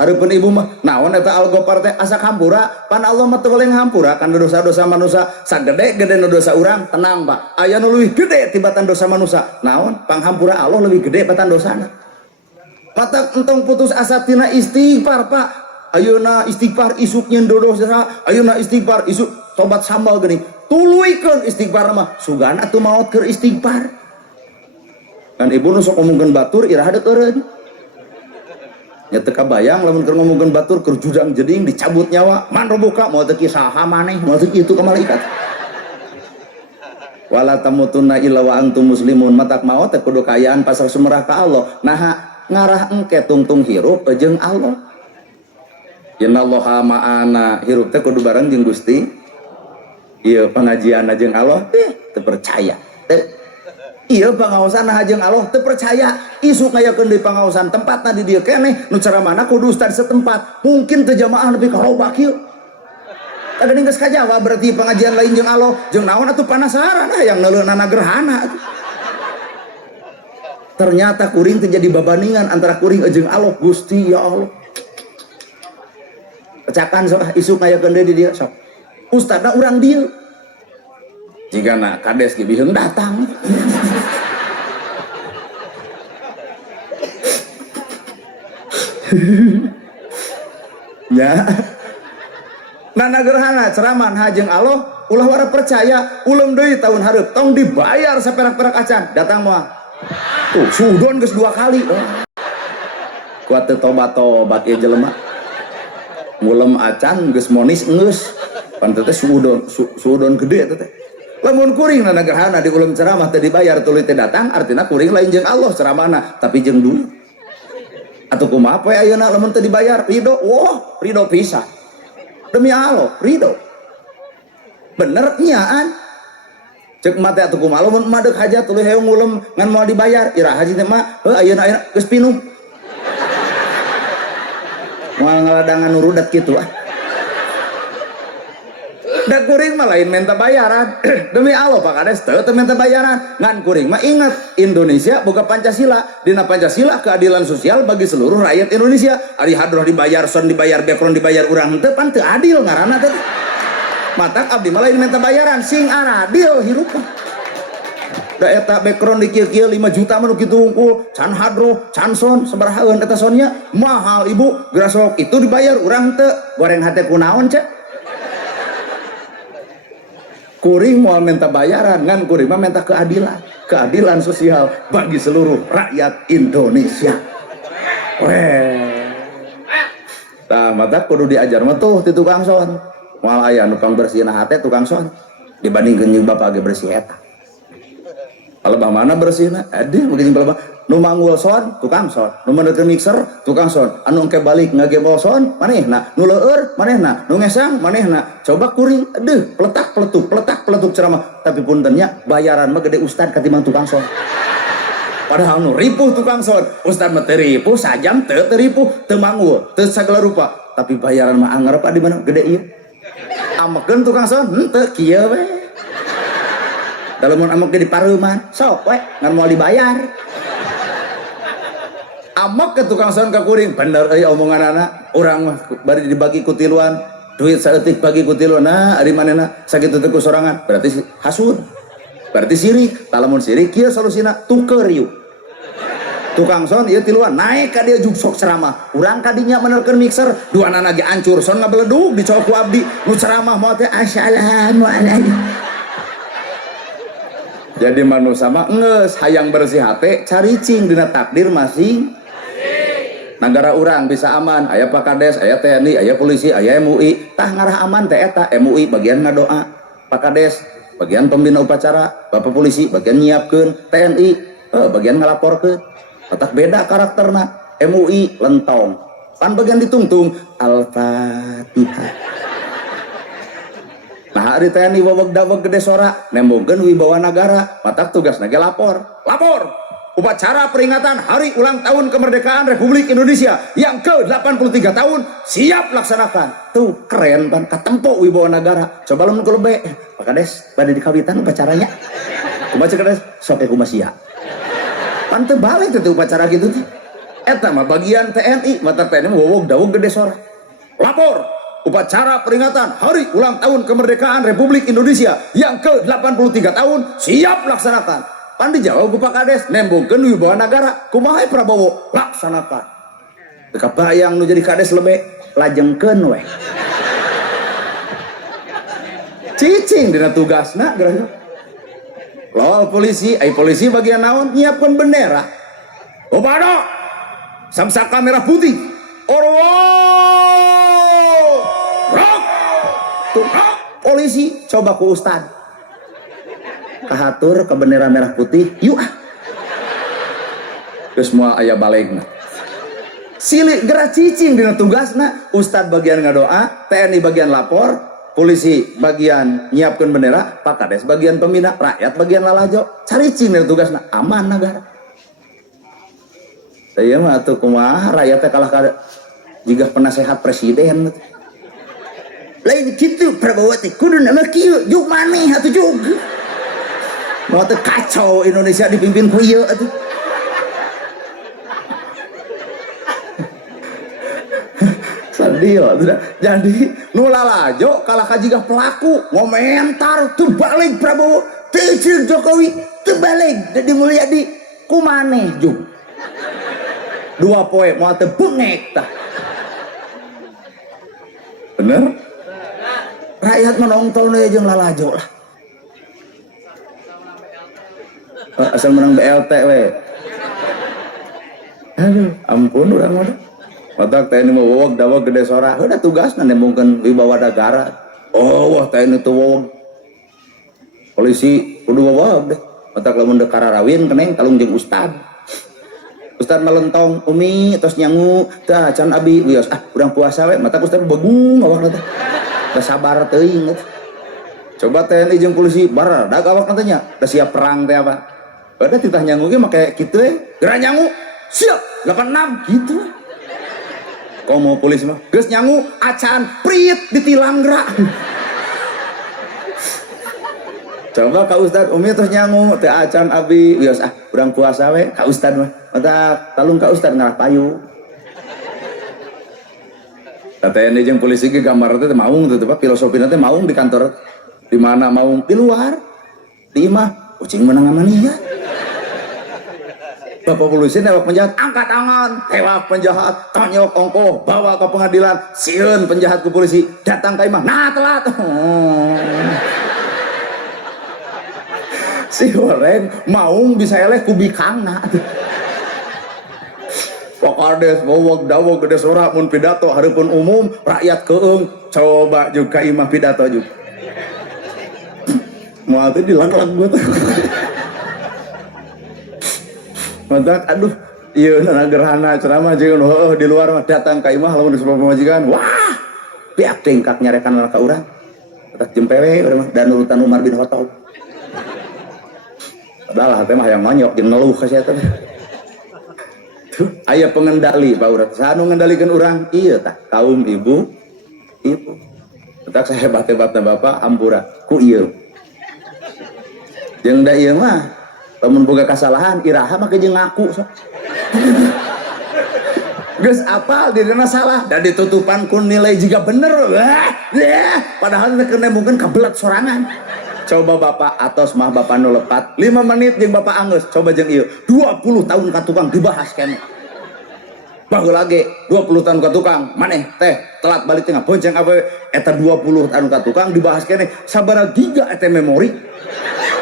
hareupeun ibu mah naon eta Algopar teh asa kampura pan Allah mah teu boleh ngampura kan dosa-dosa manusia sagede-gede dosa urang tenang Pak aya nu leuwih gede tibatan dosa manusia naon panghampura Allah leuwih gede batan dosana patak entong putus asa tina istighfar Pak ayeuna istighfar isuk nyen dosa ayeuna istighfar isuk tobat sambal geuning tuluikeun istighfar mah sugan atuh maot keur istighfar kan ibu nu sok ngomongkeun batur iraha deuk eureun nya teu kabayang lamun keur ngomongkeun batur keur judang jeding dicabut nyawa man robuka moal teu saha maneh moal teu kitu ka malaikat wala tamutunna illa wa antum muslimun matak maot teh kudu kayaan pasar sumerah ka Allah nah ngarah engke tungtung hirup jeung Allah innallaha ma'ana hirup teh kudu bareng jeung Gusti ieu pengajianna jeung Allah teu percaya teu ieu pangaosan jeung Allah teu percaya isuk ngayakeun deui pangaosan tempatna di dieu keneh nu ceramahna kudu ustad setempat mungkin teu jamaah nepi ka loba kieu tadi geus kajawab berarti pengajian lain jeung Allah jeung naon atuh panasaran yang neuleunana gerhana ternyata kuring terjadi babandingan antara kuring jeung Allah Gusti ya Allah pecakan sok isuk ngayakeun deui di dieu sok ustadna urang dieu jigana Kades ge biheung datang ya nana gerhana ceramah hajeng Allah ulah wara percaya ulem deui tahun hareup tong dibayar saperak-perak acan datang moal tuh sudon geus 2 kali kuat teu tobat ieu jelema ngulem acan geus monis geus pan teh sudon gede teh lamun kuring na gerhana di ulem ceramah teh dibayar tuluy teh datang artina kuring lain jeung Allah ceramahna tapi jeung duit atuh kumaha poe ayeuna lamun teu dibayar ridho wah ridho pisan demi Allah ridho bener nyaan cek mate atuh kumaha lamun madeg hajat tuluy hayang ngulem ngan moal dibayar ira haji teh mah ayeuna geus pinuh moal ngaladangan nurudat kitu da kuring mah lain minta bayaran demi Allah Pak Kades teu minta bayaran ngan kuring mah ingat Indonesia boga Pancasila dina Pancasila keadilan sosial bagi seluruh rakyat Indonesia ari hadroh dibayar son dibayar background dibayar urang teu pan teu adil ngaranna teh matak abdi mah lain minta bayaran sing aradil hirup da eta background di kieu-kieu 5 juta mah nu kitu hungkul can hadroh can son sabarahaeun eta sonnya mahal ibu grasok itu dibayar urang teu goreng hate kunaon cek kuring mau minta bayaran ngan kuring mah minta keadilan sosial bagi seluruh rakyat Indonesia weh tah mata kudu diajar mah tuh ti tukang son moal aya nu pang bersihna hate tukang son dibandingkeun jeung bapak ge bersih eta Palebah mana bersihna? Aduh begini palebah. Nu manggul son, tukang son. Nu meneukeun mixer, tukang son. Anu engke balik ngagembol son, manehna. Nu leueur, manehna. Nu ngesang, manehna. Coba kuring, aduh, peletak peletuk ceramah. Tapi puntennya bayaran mah gede ustad katimbang tukang son. Padahal nu ripuh tukang son, ustad mah teu ripuh, sajam teu ripuh, teu manggul, teu sagala rupa. Tapi bayaran mah angarep di mana gede ieu. Amekeun tukang son, henteu kieu we. Dalam mun amok di pareuman, sok we ngan moal dibayar. Amok ke tukang son ka kuring, bener euy omonganana, urang mah bari dibagi ku tiluan, duit saeutik bagi ku tiluan. Nah, ari manehna sakitu teh ku sorangan, berarti hasud. Berarti sirik. Lamun sirik kieu solusina tuker yuk. Tukang son ieu tiluan naik ka dia juk sok ceramah. Urang kadinya menerkeun mixer, duanana ge ancur, son ngabeledug dicok ku abdi. Nu ceramah moal teh assalamualaikum. Jadi manusia mah nges hayang bersih hati caricing dina takdir masing negara urang bisa aman aya Pakades, aya TNI, aya polisi, aya MUI tah ngarah aman teh eta MUI bagian ngadoa, Pakades bagian pembina upacara, Bapak polisi bagian nyiapkeun, TNI bagian ngalaporkeun. Otak beda karakterna. MUI lentong pan bagian ditungtung Al-Fatihah. Nah hari TNI waweg daweg gede sora nembongkeun wibawa negara, matak tugas ge lapor upacara peringatan hari ulang tahun kemerdekaan Republik Indonesia yang ke-83 tahun siap laksanakan. Tuh keren pan katempo wibawa negara. Coba lamun ku lebe Pak Kades bade dikawitan upacaranya kumaha Kades sok kumaha sia pan teu balik teh upacara gitu teh eta mah bagian TNI. Matak TNI waweg daweg gede sora lapor upacara peringatan hari ulang tahun kemerdekaan Republik Indonesia yang ke-83 tahun siap laksanakan. Pan dijawab ku Pak Kades nembongkeun wibawa negara kumaha Prabowo laksanakan. Teu kabayang nu jadi Kades lebe lajengkeun we. Cicing dina tugasna geura. Lol polisi, polisi bagian naon nyiapkeun bendera. Opada samsaka merah putih. Polisi coba ku ustad kahatur ke bendera merah putih yuk terus semua ayah balegna silik gerak cicing dina tugasna. Ustad bagian ngadoa, TNI bagian lapor, polisi bagian nyiapkeun bendera, Pak Kades bagian pembina, rakyat bagian lalajo. Caricing dina tugasna aman negara. Saya mah atuh kumaha rakyatnya kalah ka jika penasehat presiden. Lain gitu Prabowo teh kudu nama kieu juk maneh atuh juk. Mau teh kacau Indonesia dipimpin ku ieu atuh. Sadio jadi nu lalajo kalah ka jiga pelaku ngomentar teu balik Prabowo teu Jokowi teu balik Deddy Mulyadi ku maneh juk. Dua poe mau teh bengek tah. Bener? Rakyat menonton we jeung lalajo lah. Asal menang BLT we. Aduh, ampun urang mah. Matak TNI mah waweg daweg gede sora. Udah tugasna nembongkeun wibawa negara. Oh, wah TNI teu waweg. Polisi kudu waweg deh. Matak lamun deu kararawin keneng talung jeung ustad. Ustad melentong umi tos nyangu tah can abi wios urang puasa we. Matak ustad begung awakna teh. Sabar teuing. Coba TNI jeung polisi barar dak awak nantinya da siap perang teh apa. Ada titah nyangu ge make kitu we. Geura nyangu siap 86 gitu. Komo polisi mah geus nyangu acan prit ditilang geura. Coba ka ustad umi terus nyangu teh acan abi wios urang puasa we ka ustad mah. Mata talung ka ustad ngarah payu. TNI jeung polisi ge gambar teh maung teh Pak filosofina teh maung di kantor di mana maung di luar di imah kucing menang amaninya. Bapak polisi newak penjahat angkat tangan, tewak penjahat tonyok ongkoh bawa ke pengadilan, sieun penjahat ke polisi datang ke imah nah telat. Si goreng maung bisa eleh kubikangna. Pak Kades waweg daweg gede sora mun pidato hareupeun umum rakyat keung coba juga imah pidato juga moal teh dilag-lag gua tuh Matak aduh iya nana gerhana ceramah jeung di luar mah datang ka imah lamun geus pamajikan wah piak tingkak nyarekan anak ka urang tak jempewe urang dan urutan Umar bin Khattab padahal teh mah yang manyok jeung ngeluh ka sia teh aya pengendali Pak Urat sanu ngendalikeun urang ieu tah kaum ibu tak sahebat-hebatna bapak ampura ku ieu jeung da ieu mah lamun boga kasalahan iraha make jeung ngaku sok geus apal dirinya salah dan ditutupan ku nilai jika bener padahal kena mungkin kabelat sorangan coba bapak atos mah bapak nu lepat 5 menit jeung bapak anggeus coba jeung ieu 20 tahun ka tukang dibahas keneh baheula lagi 20 tahun ka tukang maneh teh telat balik tengah bonceng awewe eta 20 tahun ka tukang dibahas keneh sabaraha giga eta memori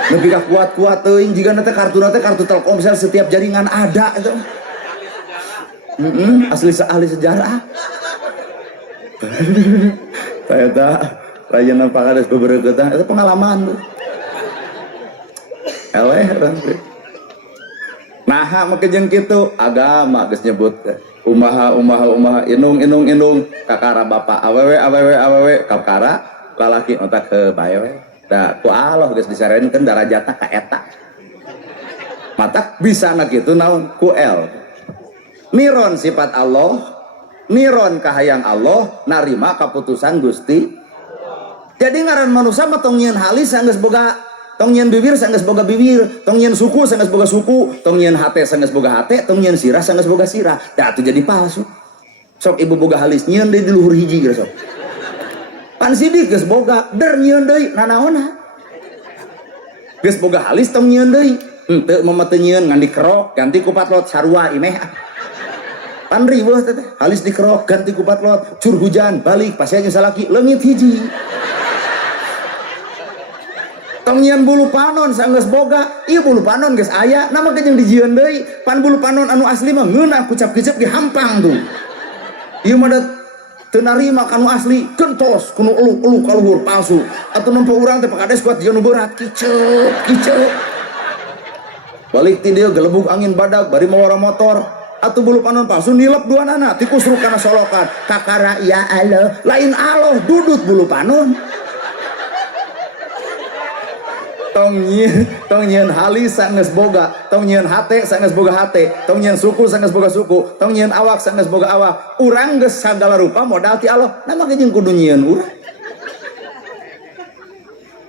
lebih kuat-kuat teuing jika nanti kartu Telkomsel setiap jaringan ada itu asli ahli sejarah saya tak rayana pakades beberapa itu pengalaman tuh eleh nah make jeung kitu agama geus nyebut umaha inung kakara bapak awewe kakara lalaki otak ke bae da ku Allah geus disareunkeun darajatna ka eta matak bisa na kitu naon ku el niron sifat Allah niron kahayang Allah narima kaputusan Gusti jadi ngaran manusia mah tong nyieun halis sanggeus boga tong nyieun bibir sanggeus boga bibir tong nyieun suku sanggeus boga suku tong nyieun hate sanggeus boga hate tong nyieun sirah sanggeus boga sirah da atuh jadi palsu sok ibu boga halis nyieun deui di luhur hiji geus sok pan sidik geus boga der nyieun deui nanaonna geus boga halis tong nyieun deui henteu mah teu nyieun ngan dikerok ganti ku patlot sarua imeh pan riweuh teh halis dikerok ganti ku patlot cur hujan balik pasnya salaki leungit hiji tong nyieun bulu panon sanggeus boga ieu bulu panon geus aya nama jeung dijieun deui pan bulu panon anu asli mah ngeunah kucap-kicep di hampang tuh ieu mah teu narima kanu asli gentos kuno eluk kaluhur palsu atuh nempo urang teh pakades kuat jeung nu berat kiceup balik ti dieu gelebug angin badag bari mawara motor atuh bulu panon palsu nilep duanana ti kusruk kana solokan kakara ya Allah lain Allah dudut bulu panon tong nyieun halis sanggeus boga tong nyieun hate sanggeus boga hate tong nyieun suku sanggeus boga suku tong nyieun awak sanggeus boga awak urang geus sagala rupa modal ti Allah nama jeung kudu nyieun urang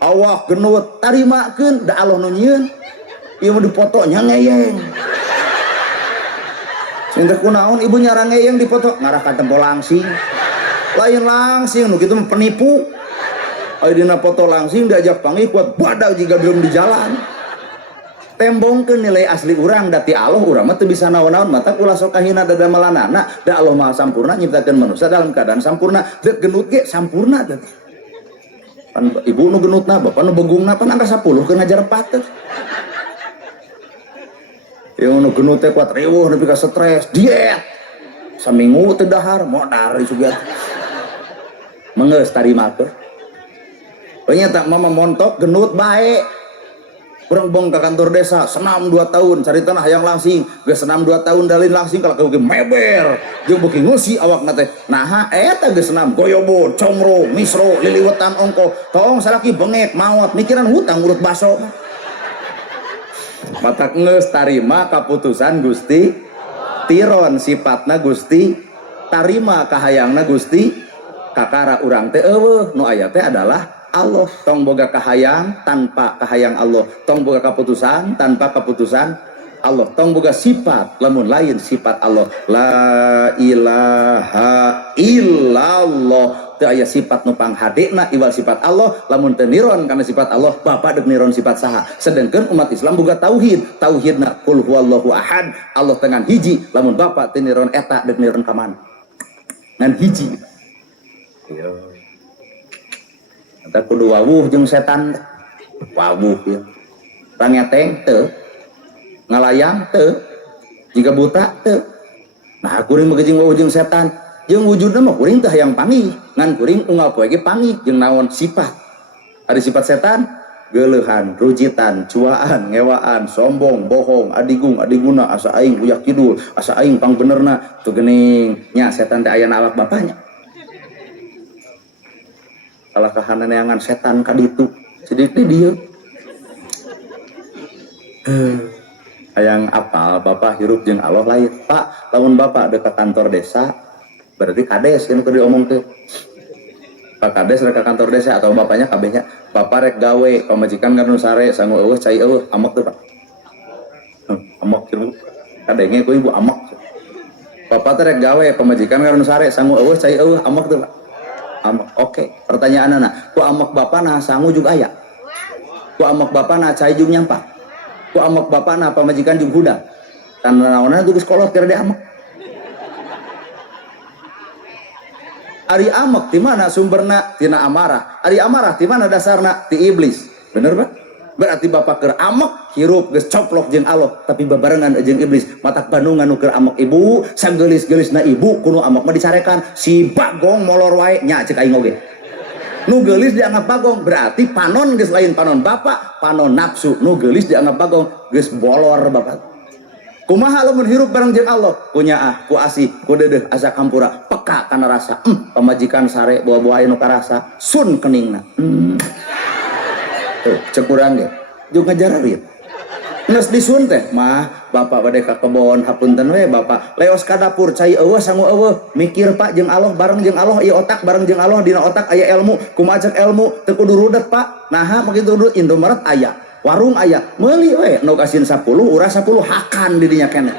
awak genut tarimakeun da Allah nu nyieun ieu mah dipoto nya ngeyeng sing teh kunaon ibu nyarang ngeyeng dipoto ngarah ka tempo langsing lain langsing nu kitu penipu aya dina foto langsing diajak panggil kuat badag jika belum di jalan tembongkeun nilai asli urang dati Allah urang mah teu bisa naon-naon mata ulah sok kahina dadamelanana da Allah Maha sampurna nyiptakeun manusia dalam keadaan sampurna deuk genut ge sampurna teh pan ibu nu genutna bapak nu begungna pan angka 10 keur ngajar 4 teh yang nu genut teh kuat riweuh nepi ka stres diet saminggu teu dahar modar sugat mengeus tarimakeun ternyata mama montok genut baik kurang bong ke kantor desa senam 2 tahun cari tanah yang langsing geus senam 2 tahun dalin langsing kalau kau meber jeung beuki ngusi awak teh nah eta geus senam goyobon comro misro liliwetan ongko tong salaki bengek maot mikiran hutang urut baso mata geus tarima kaputusan Gusti tiron sifatna Gusti tarima kahayangna Gusti kakara urang teh eueuh nu aya teh adalah Allah tong boga kahayang tanpa kahayang Allah tong boga keputusan tanpa keputusan Allah tong boga sifat lamun lain sifat Allah la ilaha illallah teu aya sifat nu panghadena iwal sifat Allah lamun teu niron kana sifat Allah bapa deuk niron sifat saha sedengkeun umat Islam boga tauhidna qul huwallahu ahad Allah tengan hiji lamun bapa teu niron eta deuk niron ka mana ngan hiji yo kita kudu wawuh jeung setan wawuh ya pangeteng teu ngalayang teu jika buta teu nah kuring mah jeung wawuh jeung setan jeung wujudna mah kuring teh hayang panggih ngan kuring unggal poe ge panggih jeung naon sifat ari sifat setan geulehan, rujitan, cuaan, ngewaan, sombong, bohong, adigung, adiguna, asa aing uyak kidul, asa aing pang benerna, tuh geuning nya setan teh aya na awak bapanya. Salah kahaneangan setan ka ditu. Sedih di dieu. Hayang apal bapak hirup jeung Allah lain. Pak, lamun bapak dekat kantor desa, berarti kades yang kudu diomong teh. Pak kades rek ka kantor desa atau bapaknya kabehnya, bapak rek gawe pamajikan kan sare sangu eueuh cai eueuh amok teh Pak. Amok kieu. Kadenge ku ibu amok. Bapak teh rek gawe pamajikan kan sare sangu eueuh cai eueuh amok teh Pak. Amok. Oke, pertanyaanna, ku amok bapana sangu juga aya. Ku amok bapana cai jeung nyampah. Ku amok bapana pamajikan jeung huda. Karena naonna tugas kolot keur diamok. Ari amok di mana sumberna? Tina amarah. Ari amarah di mana dasarna? Ti iblis. Bener Pak? Berarti bapak keur amok hirup geus coplok jeung Allah, tapi babarengan jeung iblis. Matak Bandung anu keur amok ibu, sageulis-geulisna ibu kudu amok mah disarekan. Si bagong molor wae nya ceuk aing oge. Nu geulis dianggap bagong, berarti panon geus lain panon bapak, panon nafsu. Nu geulis dianggap bagong, geus bolor bapak. Kumaha lamun hirup bareng jeung Allah? Kunya ku asih, ku deudeuh asa kampura, peka kana rasa. Pamajikan sare buah-buah anu karasa, sun keningna. Tuh, cek urang ge. Jeung ngajar ieu. Geus disun teh, mah bapak bade ka kebon, hapunten we bapak. Leos ka dapur cai eueuh sangu eueuh, mikir Pak jeung Allah bareng jeung Allah, ieu otak bareng jeung Allah, dina otak aya ilmu, kumaha cek ilmu teu kudu rudet Pak. Naha begitu rudet Indomaret aya. Warung aya meuli we nu kasin 10 urang 10 hakan di dinya keneh.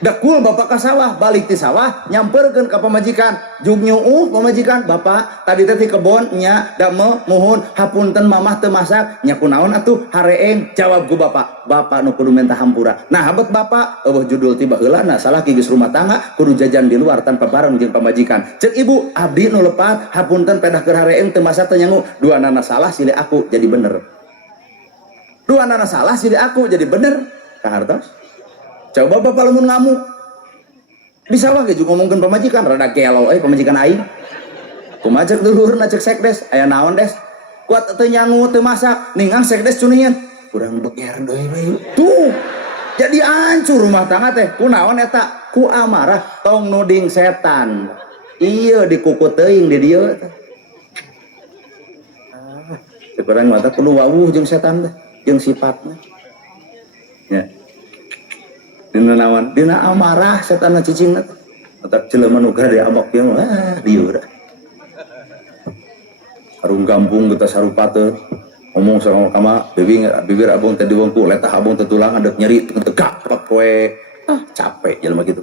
Dekul bapak ka sawah, balik ti sawah nyamperkeun ka pamajikan, jug nyuuh pamajikan, bapak tadi teh ti kebon nya damel muhun hapunten mamah teu masak, nya kunaon atuh hareeng, jawab ku bapak, bapak nu kudu minta hampura. Nah habet bapak eueuh judul ti baheulana salaki geus rumah tangga kudu jajan di luar tanpa bareng jeung pamajikan. Ceuk ibu abdi nu lepat hapunten pedah keur hareeng teu masak teu nyangu, duanana salah silih aku jadi bener. Dua anak salah sih aku jadi bener kahartos. Coba bapak lamun ngamuk di sawah ge juga ngomongkeun pamajikan rada gelo pamajikan aing. Kumaha cek dulurna cek sekdes aya naon des? Kuat teu nyangu teu masak ningang sekdes cunian. Urang beger deui we. Tuh. Jadi hancur rumah tangga teh. Kunaon eta? Ku amarah tong nuding setan. Iya dikukut teuing di dieu teh. Cek urang mah teh kudu wawuh jeung setan teh. Yang sifatnya ya dina nawan dina amarah setan cicing tetap jelema nu gade amok ieu mah dieu da harung gampung kita sarupa teh ngomong sama kama bibir abong teh diwengku letah abong teh tulang adek nyeri tegak poe capek jelema gitu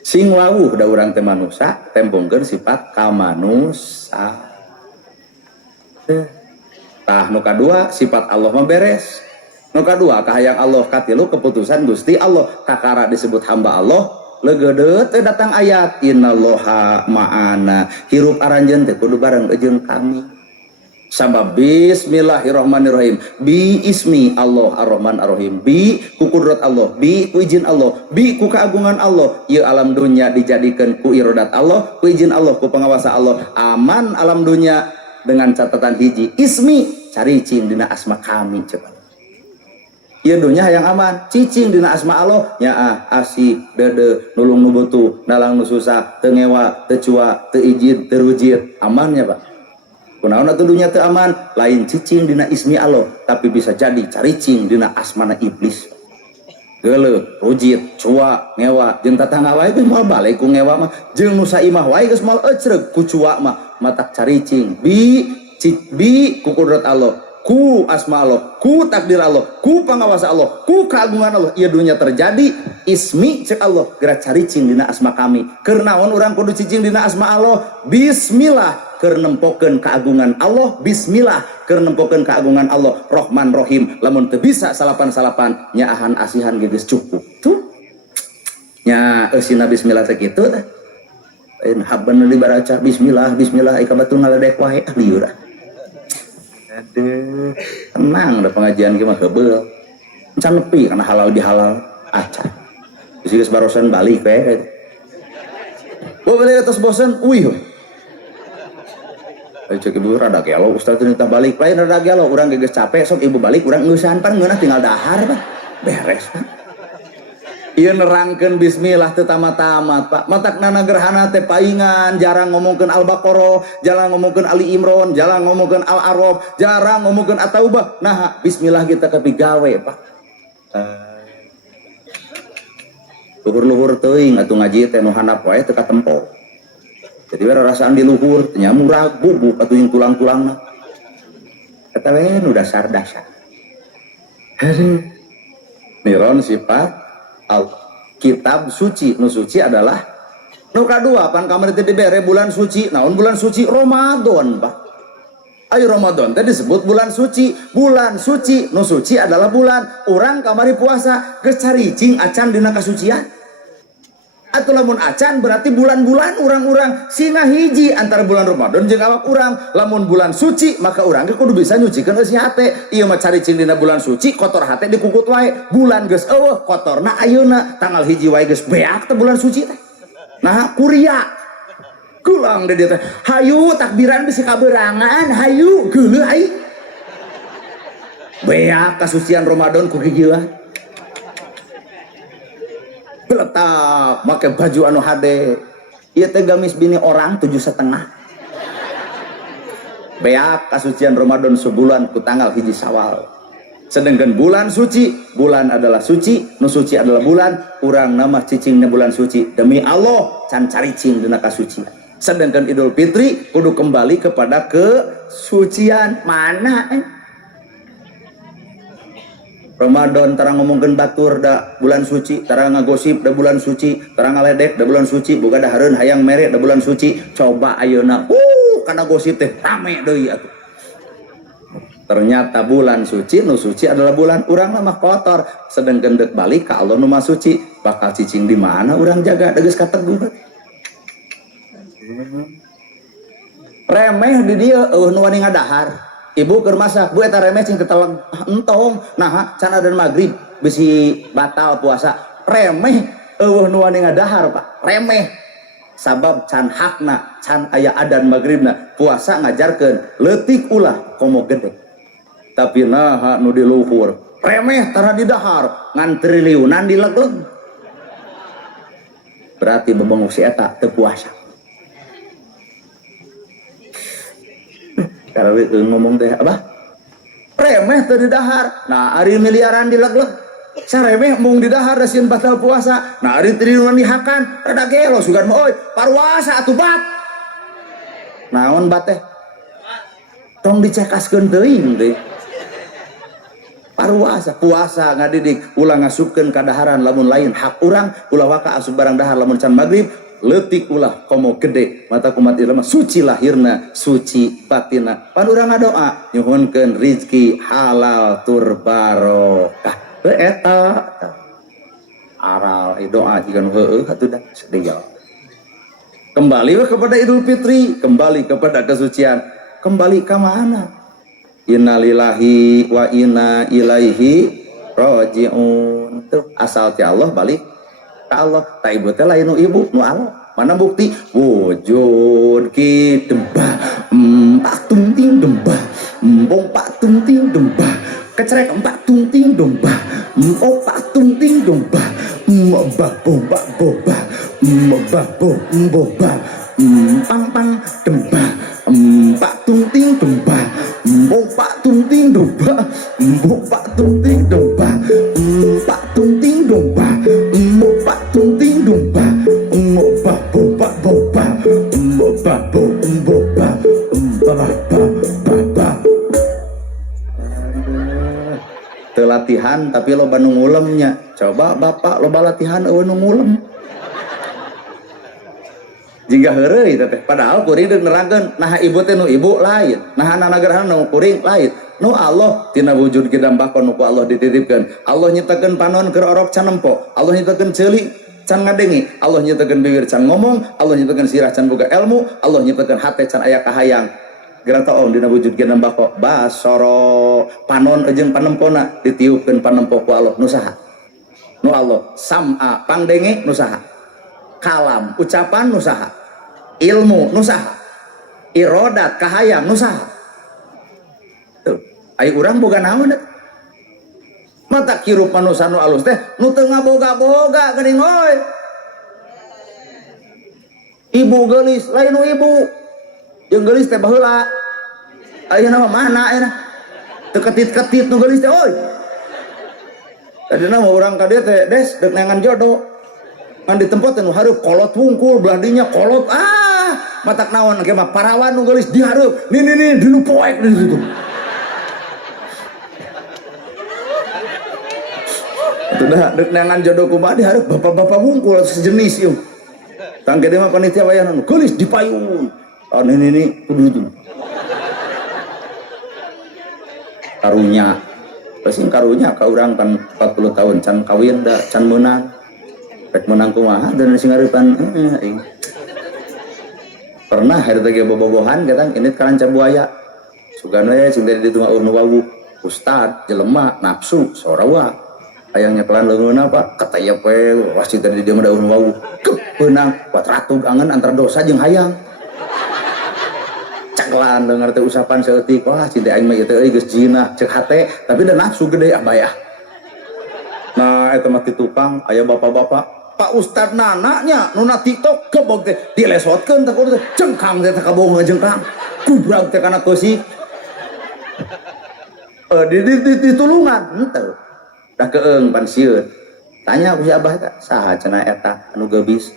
sing wawuh da urang teh manusia tempongkeun sifat kamanusa tah nu kadua sifat Allah mah beres. Nu kadua kahayang Allah katilu keputusan Gusti Allah. Kakara disebut hamba Allah. Legedeut teh datang ayat innallaha ma'ana. Hirup aranjeun teh kudu bareng jeung kami. Sabab bismillahirrahmanirrahim. Bi ismi Allah ar-Rahman ar-Rahim. Bi ku kudrat Allah, bi ku izin Allah, bi ku keagungan Allah. Ieu alam dunya dijadikeun ku iradat Allah, ku izin Allah, ku pangawasa Allah. Aman alam dunya dengan catatan hiji ismi caricing dina asma kami coba ieu dunya yang aman cicing dina asma Allah nya asih dede nulung nu butuh nalang nu susah teu ngewa teu cua teu izin teu rujit amannya Pak kunaon atuh dunya teu aman lain cicing dina ismi Allah tapi bisa jadi caricing dina asmana iblis geuleuh rujit cua ngewa jeung tatangga wae teh moal balik ku ngewa mah jeung nu saimah wae geus moal ecreg ku cua mah matak caricing bi ku kudrat Allah ku asma Allah ku takdir Allah ku pangawasa Allah ku keagungan Allah ieu dunya terjadi ismi cek Allah geura caricing dina asma kami keur naon urang kudu cicing dina asma Allah bismillah keur nempokeun keagungan Allah bismillah keur nempokeun keagungan Allah Rahman Rahim lamun teu bisa salapan-salapan nyaahan asihan ge geus cukup tuh nya eusina bismillah teh kitu teh habban dibaca bismillah bismillah ikabatun ngaledek wae liur aduh tenang da pengajian ge mah heubeul can nepi kana halal bihalal acan geus barosan balik we balik atas bosan uih cek ibu rada gelo ustaz teh tah balik lain rada gelo urang geus capek sok ibu balik urang ngeusan pan ngeunah tinggal dahar Pak beres Pak ieu nerangkeun bismillah teu tamat-tamat Pak matakna gerhana teh paingan jarang ngomongkeun Al-Baqarah jarang ngomongkeun Ali Imran jarang ngomongkeun Al-A'raf jarang ngomongkeun At-Taubah nah bismillah kita kepigawe Pak luhur-luhur teuing atuh ngaji teh nu handap wae teu katempo jadi rasaan di luhur nyamu ragu buk atuh yang tulang-tulangna eta we nu dasar-dasar niron sifat kitab suci nu suci adalah nu kadua pan kamari teh dibere bulan suci naon bulan suci Ramadan Pak ayo Ramadan teh disebut bulan suci nu suci adalah bulan urang kamari puasa geus caricing acan dina kasucian atuh lamun acan berarti bulan-bulan urang-urang sina hiji antara bulan Ramadan jeung awak urang lamun bulan suci maka urang ge kudu bisa nyucikeun eusi hate ieu mah caricing dina bulan suci kotor hate dikukut wae bulan geus eueuh kotorna ayeuna tanggal hiji wae geus beak teh bulan suci teh nah kuria kulang deh dia teh hayu takbiran bisa kaberangan hayu geuleuh ai beak kasucian Ramadan ku kieu letak make baju anu hade ieu teh gamis bini orang 7,5 beak kasucian Ramadan sebulan ku tanggal hiji Syawal sedangkan bulan suci bulan adalah suci nu suci adalah bulan urang nama cicingna bulan suci demi Allah can caricing dina kasucian sedangkan Idul Fitri kudu kembali kepada kesucian mana Ramadan tarang ngomongkeun batur da bulan suci tarang ngagosip da bulan suci tarang ngaledek da bulan suci boga dahareun hayang mere da bulan suci coba ayeuna kana gosip teh rame deui atuh ternyata bulan suci nu suci adalah bulan urang mah kotor sedangkan deuk balik ka Allah nu mah suci bakal cicing di mana urang jaga da geus kateguh remeh di dieu eueuh nu wani ngadahar ibu keur masak bu eta remeh cing teteleg entong nah can adzan maghrib bisi batal puasa remeh eueuh nu wani ngadahar Pak remeh sabab can hakna can aya adzan maghribna puasa ngajarkeun leutik ulah komo gede tapi nah nu di luhur remeh tara di dahar ngan triliunan dilegleg berarti bebengok si eta teu puasa kalau ngomong teh apa remeh teu di dahar nah ari miliaran dilegleg saremeh mung di dahar da sieun batal puasa nah ari triliunan dihakan rada gelo sugan mah oi parwasa atuh bat naon bat teh tong dicekaskeun teuing deui parwasa puasa ngadidik ulah ngasupkeun ka daharan lamun lain hak urang ulah waka asup barang dahar lamun can maghrib leutik ulah komo gede mata kumat ilmu suci lahirna suci batinna pan urang ngadoa nyuhunkeun rizki halal tur barokah eta aral doa jika nu heueuh atuh dah sedih kembali kepada Idul Fitri kembali kepada kesucian kembali ke mana innalillahi wa inna ilaihi rajiun tuh asal ti Allah balik Allah tak ibu teh lain nu ibu nu Allah mana bukti wujud ki dembah pak tunting dembah bong pak tunting dembah kecerek empat tunting dembah pak tunting dembah mbah boba boba mbah boba pang pang dembah pak tunting dembah bong pak tunting dembah bong pak tunting dembah pak tunting dembah pak tunting dembah mbah boba boba mbah boba latihan tapi loba nu ngulemnya coba bapak loba latihan eueuh nu ngulem jika heureuy teh padahal kuring deuk nerangkeun nah ibu teh nu ibu lain nah anak gerhana nu kuring lain nu Allah tina wujud kidambakon nu ku Allah dititipkeun Allah nyiptakeun panon keur orok can nempo Allah nyiptakeun ceuli can ngadengi Allah nyiptakeun bibir can ngomong Allah nyiptakeun sirah can boga ilmu Allah nyiptakeun hate can aya kahayang geura taon dina wujud kidambako basoro panon jeung panempona ditiupkeun panempo ku Allah nu saha nu Allah sam'a pangdenge nu saha kalam ucapan nu saha ilmu nu saha irodat kahayang nusa tuh ai urang boga naon mata kirup manusia nu alus teh nu teu ngaboga-boga geuning oy ibu geulis lain nu ibu jeung geulis teh baheula ayeuna mah mana ayeuna teu ketit-ketit nu geulis teh oy tadina mah urang ka dieu teh des deuk neangan jodoh ngan di tempat nu hareup kolot wungkul belah dinya kolot matak naon ge mah parawan nu geulis dihareup nih di nu poek di situ udah dek neangan jodoh kumaha dihareup bapak-bapak wungkul sejenis ieu tangge mah panitia wayahna geulis dipayun ini kudu itu karunya pesing karunya ka urang kan 40 tahun can kawin da can meunang rek meunang kumaha dan sing ngarepan pernah hari teh bobogohan katang ini karanca buaya sugan we sing tadi ditunggu nu wawu ustad jelema nafsu sorawa ayangnya pelan leungeuna Pak kataya we pasti tadi dia mah daun wawu kepeunang buat ratu angan antar dosa jeung hayang caklan denger teh usapan saeutik wah cinta aing mah ieu teh euy geus jinah ceuk hate tapi da nafsu gede abaya nah eta mah ti tukang aya bapak-bapak Pak Ustad nananya nuna TikTok gebog teh dilesotkeun teh kudu cengkang teh kabohong jengkang kubrag teh kana keusik di tulungan henteu da keung pan sieun tanya ku si abah teh saha cenah eta anu geubis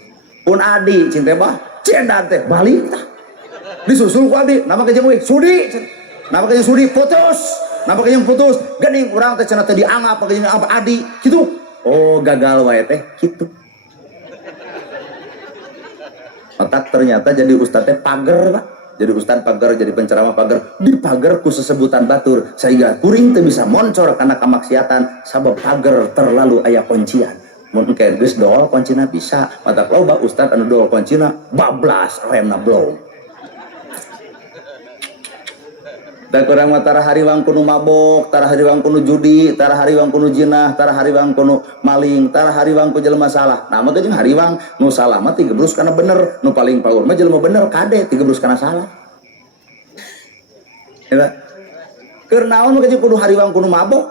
pun adi cing teh bah cendan teh balik tah disusul ku adi nama ke jeung sudi nama ke jeung sudi putus nama ke jeung putus geuning urang teh cenah teh dianggap ke jeung adi kitu oh gagal wae teh kitu otak ternyata jadi ustadz pager Pak jadi ustadz pager jadi penceramah pager dipager ku sesebutan batur sehingga kuring teu bisa moncor karena kamaksiatan sabab pager terlalu aya kuncian mun engke geus dol kuncina bisa mata loba ustadz anu dol kuncina bablas remna blow da kurang mah tara hariwang kuno mabok tara hariwang kuno judi tara hariwang kuno jinah tara hariwang kuno maling tara hariwang ku jelema salah nah mah jeung hariwang nu salah mah tigebrus kana bener nu paling paur mah jelema bener kade tigebrus kana salah ya keur naon mah kudu hariwang kuno mabok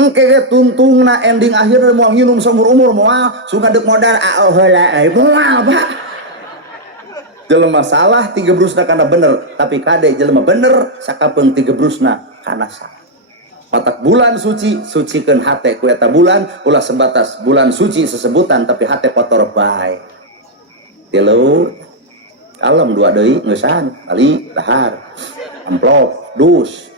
engke ge tungtungna ending akhirna moal nginum seumur umur moal sungan deuk modal heula moal Pak jelema salah tigebrusna kana bener tapi kade jelema bener sakapeung tigebrusna kana salah matak bulan suci sucikeun hate ku eta bulan ulah sebatas bulan suci sesebutan tapi hate kotor bae tilu alam dua deui ngeusan kali dahar amplop dus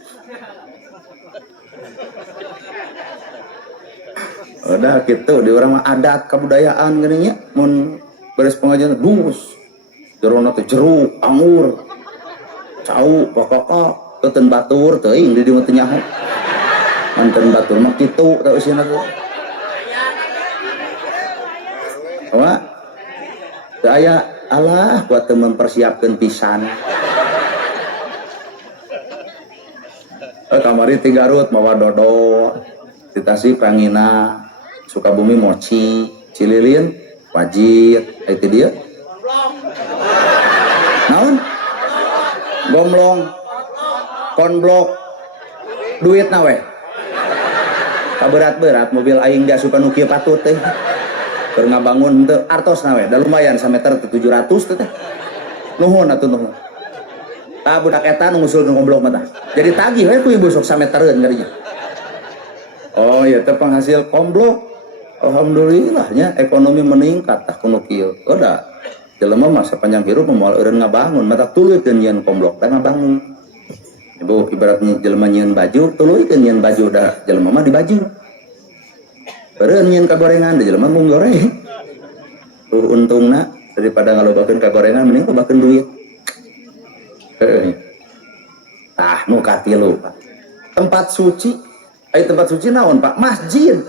udah gitu di urang mah adat kabudayaan geuning nya mun beres pengajian dus jerona teh jeruk, anggur, cau, pokok, teten batur, teuing di dieu teh nyaho. Manten batur mah kitu teh eusina teh. Wah. Teu aya alah buat teu mempersiapkeun pisan. Kamari ti Garut mawa dodo, di Tasik Rangina, Sukabumi mochi, Cililin wajit, itu dia. Naon? Gomblong, konblok, duit na we. Kaberat-berat mobil aing gak suka nu kieu patut teh. Keur ngabangun teu artos na we, da lumayan sameter 700 teh. Nuhun atuh nuhun. Tah budak eta nu ngusul nu gomblok mah tah. Jadi tagih we ku ibu sok sametereun geunya. Oh iya teh penghasil komblok. Alhamdulillahnya ekonomi meningkat tah kuno kieu. Udah jelema mah sapanjang hirup moal eureun ngabangun mata tuluykeun nyieun komblok teh ngabangun ibu ibaratnya jelema nyieun baju tuluykeun nyieun baju da jelema mah di baju eureun nyieun kagorengan da jelema mung goreng untungna daripada ngalobakeun kagorengan mending lobakeun duit nu katilu Pak tempat suci tempat suci naon Pak masjid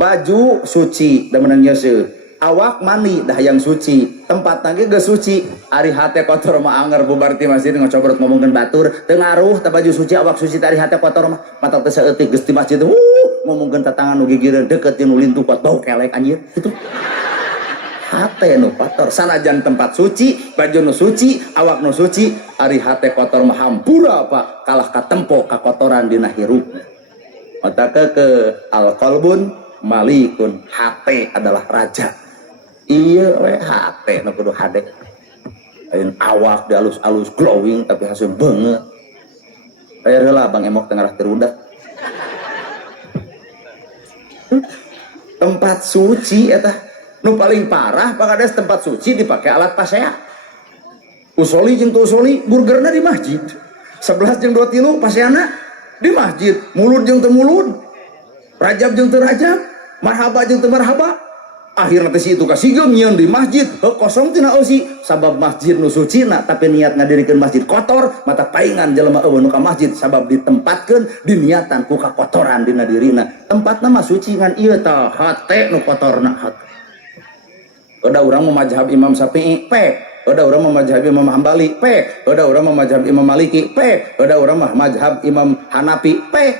baju suci da meunang nyeuseut awak mani dah yang suci tempat lagi geus suci ari hate kotor mah anger bubar ti masjid ngocobrot ngomongkeun batur teu ngaruh teh baju suci awak suci teh ari hate kotor mah matak teh saeutik geus ti masjid ngomongkeun tatangan nu gigireun deukeut jeung nu lintu kuat bau kelek anjir kitu hate nu kotor. Sanajan tempat suci, baju nu suci, awak nu suci, ari hate kotor mah hampura Pak, kalah katempo kakotoran dina hirup. Mata ke al-qalbun malikun, hate adalah raja. Iya we hate nu kudu hade. Lain awak dialus-alus glowing tapi hasil banget. Aya heula Bang Emok tengah terudak. Tempat suci eta nu paling parah pangades tempat suci dipakai alat pasea. Usoli jeung tu usoli burgerna di masjid. 11 jeung 23 paseana di masjid. Mulut jeung teu mulut. Rajab jeung teu rajab, marhaba jeung teu marhaba. Akhirna teh si itu kasigem nyieun di masjid, kosong tina osi sabab masjid nu sucina tapi niat ngadirikeun masjid kotor, mata paingan jelema eueuh nu ka masjid sabab ditempatkeun diniatan ku kakotoran dina dirina. Tempatna mah suci ngan ieu tah hate nu kotorna hate. Udah urang mah mazhab Imam Syafi'i pek, udah urang mah mazhab Imam Hambali pek, udah urang mah mazhab Imam Maliki pek, udah urang mah mazhab Imam Hanafi pek.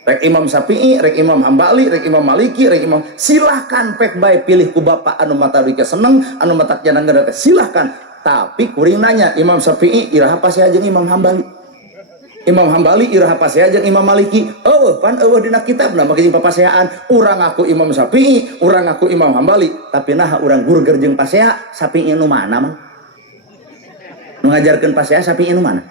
Rek Imam Syafi'i, rek Imam Hambali, rek Imam Maliki, rek Imam, silahkan pek bae pilih ku bapak anu mata dike seneng, anu mata jangan ngeureut silahkan. Tapi kuring nanya Imam Syafi'i iraha pasea jeung Imam Hambali. Imam Hambali iraha pasea jeung Imam Maliki. Eueuh pan eueuh dina kitabna make jeung papaseaan. Urang aku Imam Syafi'i, urang aku Imam Hambali, tapi nah urang burger jeung pasea Syafi'i nu mana mah? Nu ngajarkeun pasea Syafi'i nu mana?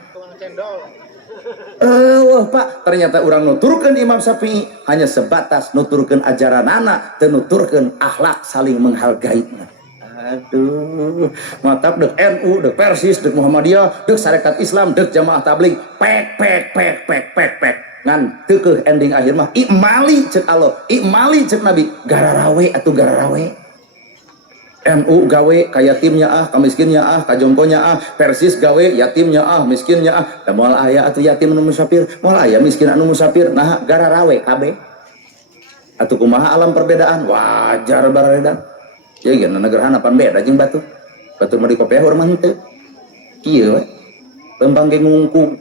Wah Pak, ternyata orang nuturkan Imam Syafi'i hanya sebatas nuturkan ajaran anak dan nuturkan akhlak saling menghargai. Aduh, mantap dek NU, dek Persis, dek Muhammadiyah, dek Sarekat Islam, dek Jamaah Tabligh, pek. Ngan teu ending akhir mah imali cek Allah, imali cek Nabi, gararawe atuh gararawe. NU gawe ka yatimnya ka miskinnya ka jongkonya Persis gawe yatimnya miskinnya da moal aya atuh yatim anu musafir, moal aya miskin anu musafir, nah gararawe kabeh. Atuh kumaha alam perbedaan? Wajar baredang. Ya geuna negarahan pan beda jeung batu. Batu mah dikopiah urang mah henteu. Kieu we. Lempang ge ngungkung.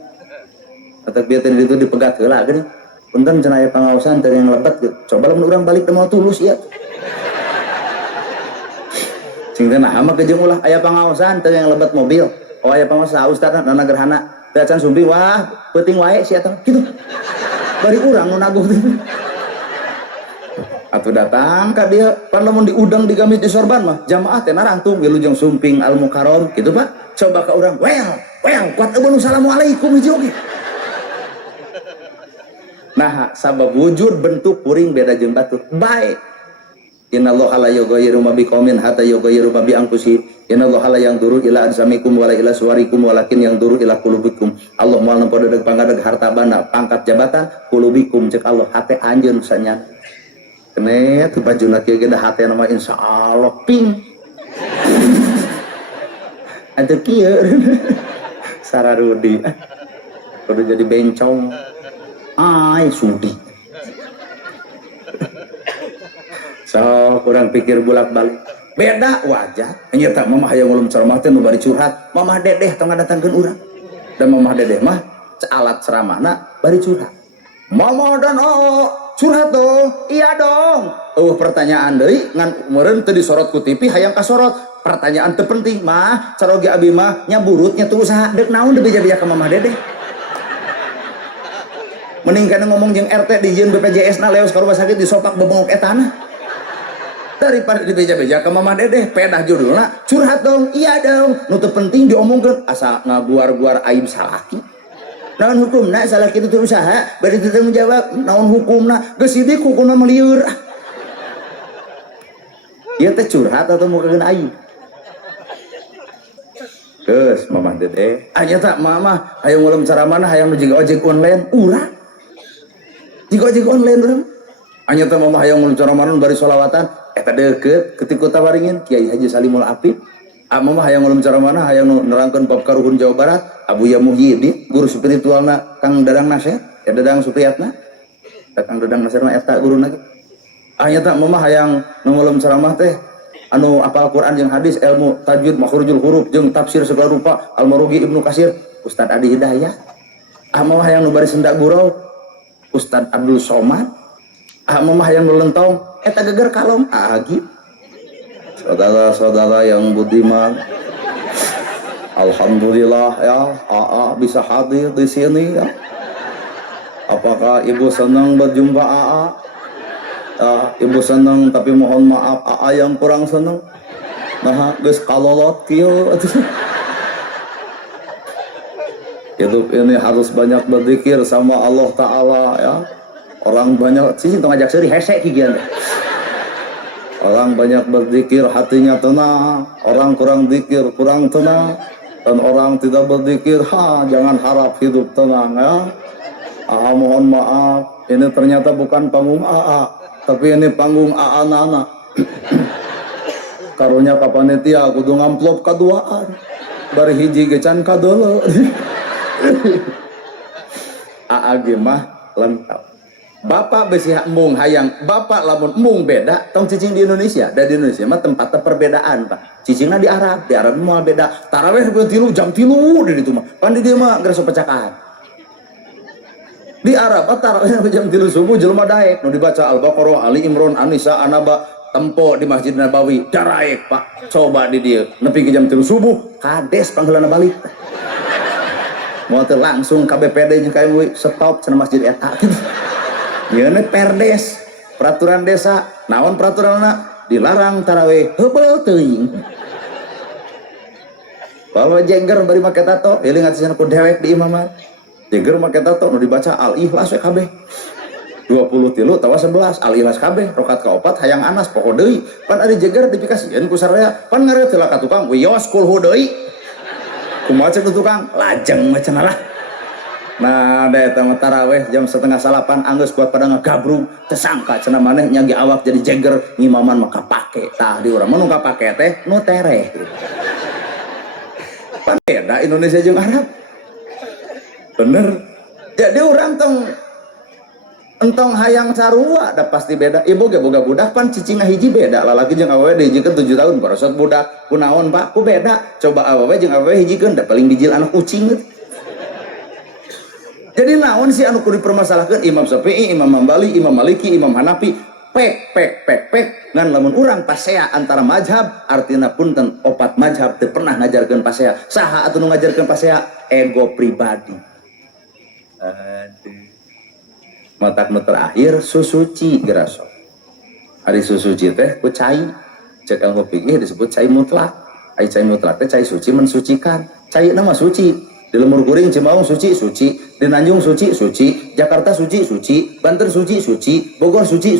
Atak bieu teh ditu dipegat heula geuning. Punten cenah aya pangaosan teu yang lebet gitu. Coba lamun urang balik teh moal tulus ieu. Sing teh nah mah kejeung ulah aya pangaosan teu yang lebat mobil. Oh aya pangaosan ustadna na gerhana. Teh can sumbi wah peuting wae sia teh kitu. Bari urang nu naguh teh. Atuh datang ka dieu pan lamun diudang digamis di sorban mah jamaah teh narangtung wilujeng sumping al mukarram kitu Pak. Coba ka urang well kuat eueuh assalamualaikum hiji oge. Nah sabab wujud bentuk puring beda jeung batur. Baik. Innallaha la yughayyiru ma biqaumin hatta yughayyiru ma bi anfusihim. Innallaha la yanzuru ila ajsamikum wala ila suwarikum walakin yanzuru ila qulubikum. Allah moal nempo dedeg pangadeg harta bana, pangkat jabatan, qulubikum cek Allah hate anjeun sanya. Kene teu bajuna kieu ge da hate na mah insyaallah ping. Atuh kieu sararudi. Kudu jadi bencong. Ai sudi. So kurang pikir bolak-balik beda wajah nyata mamah hayang ulum ceramah teh nu bari curhat mamah dedeh tong ngadatangkeun urang dan mamah dedeh mah alat ceramahna bari curhat mamah dan curhat dong iya dong pertanyaan deui ngan meureun teu disorot ku TV hayang kasorot pertanyaan teu penting mah caroge abi mah nya burutnya teu usaha deuk naon deui beja-beja ka mamah dedeh mending kana ngomong jeung RT dijieun BPJS na leos ka rumah sakit disopak bebengok etana daripada dibeja-beja ke mamah dedeh pedah judulna curhat dong iya dong nu teu penting diomongkeun asa ngaguar-guar aib salaki naon hukumna salaki itu usaha bari teu tanggung jawab naon hukumna geus sidik hukumna melieur ieu teh curhat atau mau kageun aib geus mamah dedeh anya tak mamah hayang ngulum caramana hayang nu jiga ojek online urang jiga ojek online urang anya teh mamah hayang ngulum caramana bari sholawatan eta deukeut ketika tawaringin Kiai Haji Salimul Apip mah hayang ngulum caramana hayang nerangkeun bab karuhun Jawa Barat Abuya Muhyiddin guru spiritualna Kang Dadang Nasir ya Dadang Supriyatna Kang Dadang Nasir mah eta guruna ge anya teh mamah hayang ngulum caramah teh anu apal Quran jeung hadis ilmu tajwid makhrujul huruf jeung tafsir segala rupa Al-Marughi Ibnu Katsir Ustaz Adi Hidayah mah hayang nu bari sendak gurau Ustaz Abdul Somad mamah hayang nu lentong eta geger kalong agi. Saudara-saudara yang budiman, alhamdulillah ya, AA bisa hadir di sini ya. Apakah ibu senang berjumpa AA? Ibu senang, tapi mohon maaf AA yang kurang senang. Nah, geus kalolot kieu. Hidup ini harus banyak berzikir sama Allah Ta'ala ya. Orang banyak sih tong ngajak seuri hese kigian. Orang banyak berzikir hatinya tenang, orang kurang zikir kurang tenang, dan orang tidak berzikir jangan harap hidup tenang ya. AA mohon maaf, ini ternyata bukan panggung AA, tapi ini panggung AA Nana. Karunya ka panitia kudu ngamplop kaduaan, bari hiji gecan kadeule. AA ge mah lengkap. Bapak besi mung hayang, bapak lamun mung beda, tong cicing di Indonesia. Dan di Indonesia mah tempatnya perbedaan, Pak. Cicingna di Arab mah beda. Tarawih jam 3 di ditu mah. Pan di dieu mah geus pecakan. Di Arab tarawih jam 3 subuh jelema daek nu dibaca Al-Baqarah, Ali Imran, An-Nisa, An-Naba, tempo di Masjid Nabawi. Daek, Pak. Coba di dieu nepi ke jam 3 subuh, kades panggeulana balik. Mau langsung KBPD nya kayak stop cenah masjid eta. Ini perdes, peraturan desa, naon peraturanna dilarang tarawih heupeul teuing. Kalau jengger bari make tato, eling atisan ku dewek di imaman. Jengger make tato nu dibaca Al-Ikhlas we kabeh. 23 tawa 11 Al-Ikhlas kabeh, rokat kaopat hayang anas poho deui. Pan ari jengger dipikasieun ku saraya, pan ngareut heula ka tukang, "Wios kulhu deui." Kumaha ceuk tukang? Lajeng mah cenah lah. Nah, da eta mah tarawih jam 6:30 anggeus buat pada ngagabrung, tesangka cenah maneh nyagi awak jadi jengger ngimaman mah kapake. Tah di urang mah nu kapake teh nu tereh. Pan beda Indonesia jeung Arab. Bener. Jadi urang entong hayang sarua da pasti beda. Ibu ge boga budak pan cicingna hiji beda. Lalaki jeung awewe dihijikeun 7 tahun barosot budak. Kunaon, Pak? Ku beda. Coba awewe jeung awewe hijikeun da paling bijil anak kucing. Jadi naon sih anu kudu dipermasalahkeun Imam Syafi'i, Imam Hambali, Imam Maliki, Imam Hanafi, pek ngan lamun urang pasea antara mazhab artina punten opat mazhab teu pernah ngajarkeun pasea. Saha atuh nu ngajarkeun pasea? Ego pribadi. Aduh. Matak nu terakhir susuci geraso. Ari susuci teh ku cai. Cek anggo fikih disebut cai mutlak. Ai cai mutlak teh cai suci mensucikan. Cai nama suci. Di Lemur Kuring Cimaung suci, di Nanjung suci, Jakarta suci, Banten suci, Bogor suci,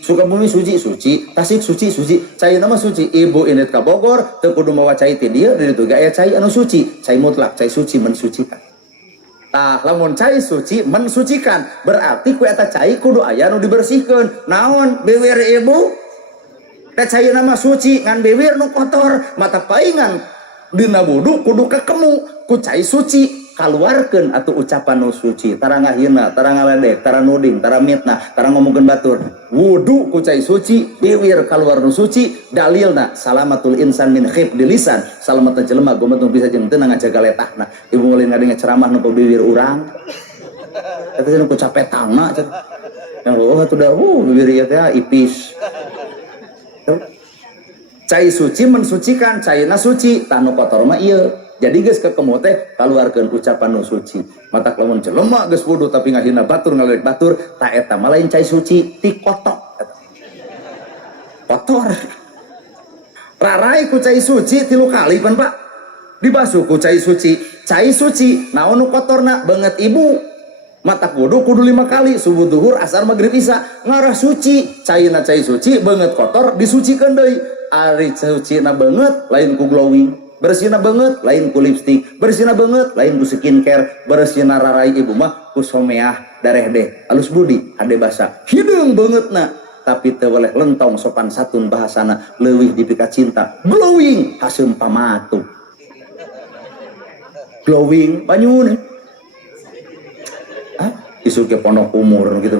Sukabumi suci, Tasik suci, cai nama suci. Ibu init ka Bogor teu kudu mawa cai ti dieu, di ditu aya cai anu suci, cai mutlak, cai suci mensucikan. Tah lamun cai suci mensucikan, berarti ku eta cai kudu aya nu dibersihkeun. Naon bibir ibu? Da cai nama suci ngan bibir nu kotor, mata paingan dina wudu kudu kakemu ku cai suci kaluarkeun atuh ucapan nu suci, tara ngahina, tara ngaledek, tara nuding, tara mitnah, tara ngomongkeun batur. Wudu ku cai suci, bibir kaluar nu suci, dalilna salamatul insan min khifdil lisan, salamatna jelema gomet nu bisa jeung teu ngajaga letahna. Ibu mulai ngadenga ceramah nu bibir urang. Eta cenah ku capetangna cenah. Yang atuh da bibir ieu teh ipis. Cai suci mensucikan, caina suci, tanu kotor mah ieu. Jadi geus kakemu teh kaluarkeun ucapan nu suci. Matak lamun jelema geus wudu tapi ngahina batur ngaledek batur, ta eta mah lain cai suci, ti kotok. Kotor. Rarai ku cai suci 3 kali pan Pak. Dibasuh ku cai suci. Cai suci naon nu kotorna banget ibu. Matak wudu kudu 5 kali, subuh duhur, asar, maghrib, isya. Ngarah suci, caina cai suci banget kotor disucikeun deui. Ari sucina banget lain ku glowing, bersihna banget lain ku lipstick, bersihna banget lain ku skincare, bersihna rarai ibu mah ku someah dareh deh alus budi hade basa hideung bangetna tapi teu boleh lentong sopan satun bahasana leuwih dipika cinta glowing haseum pamatu glowing banyun isu ke pondok umur gitu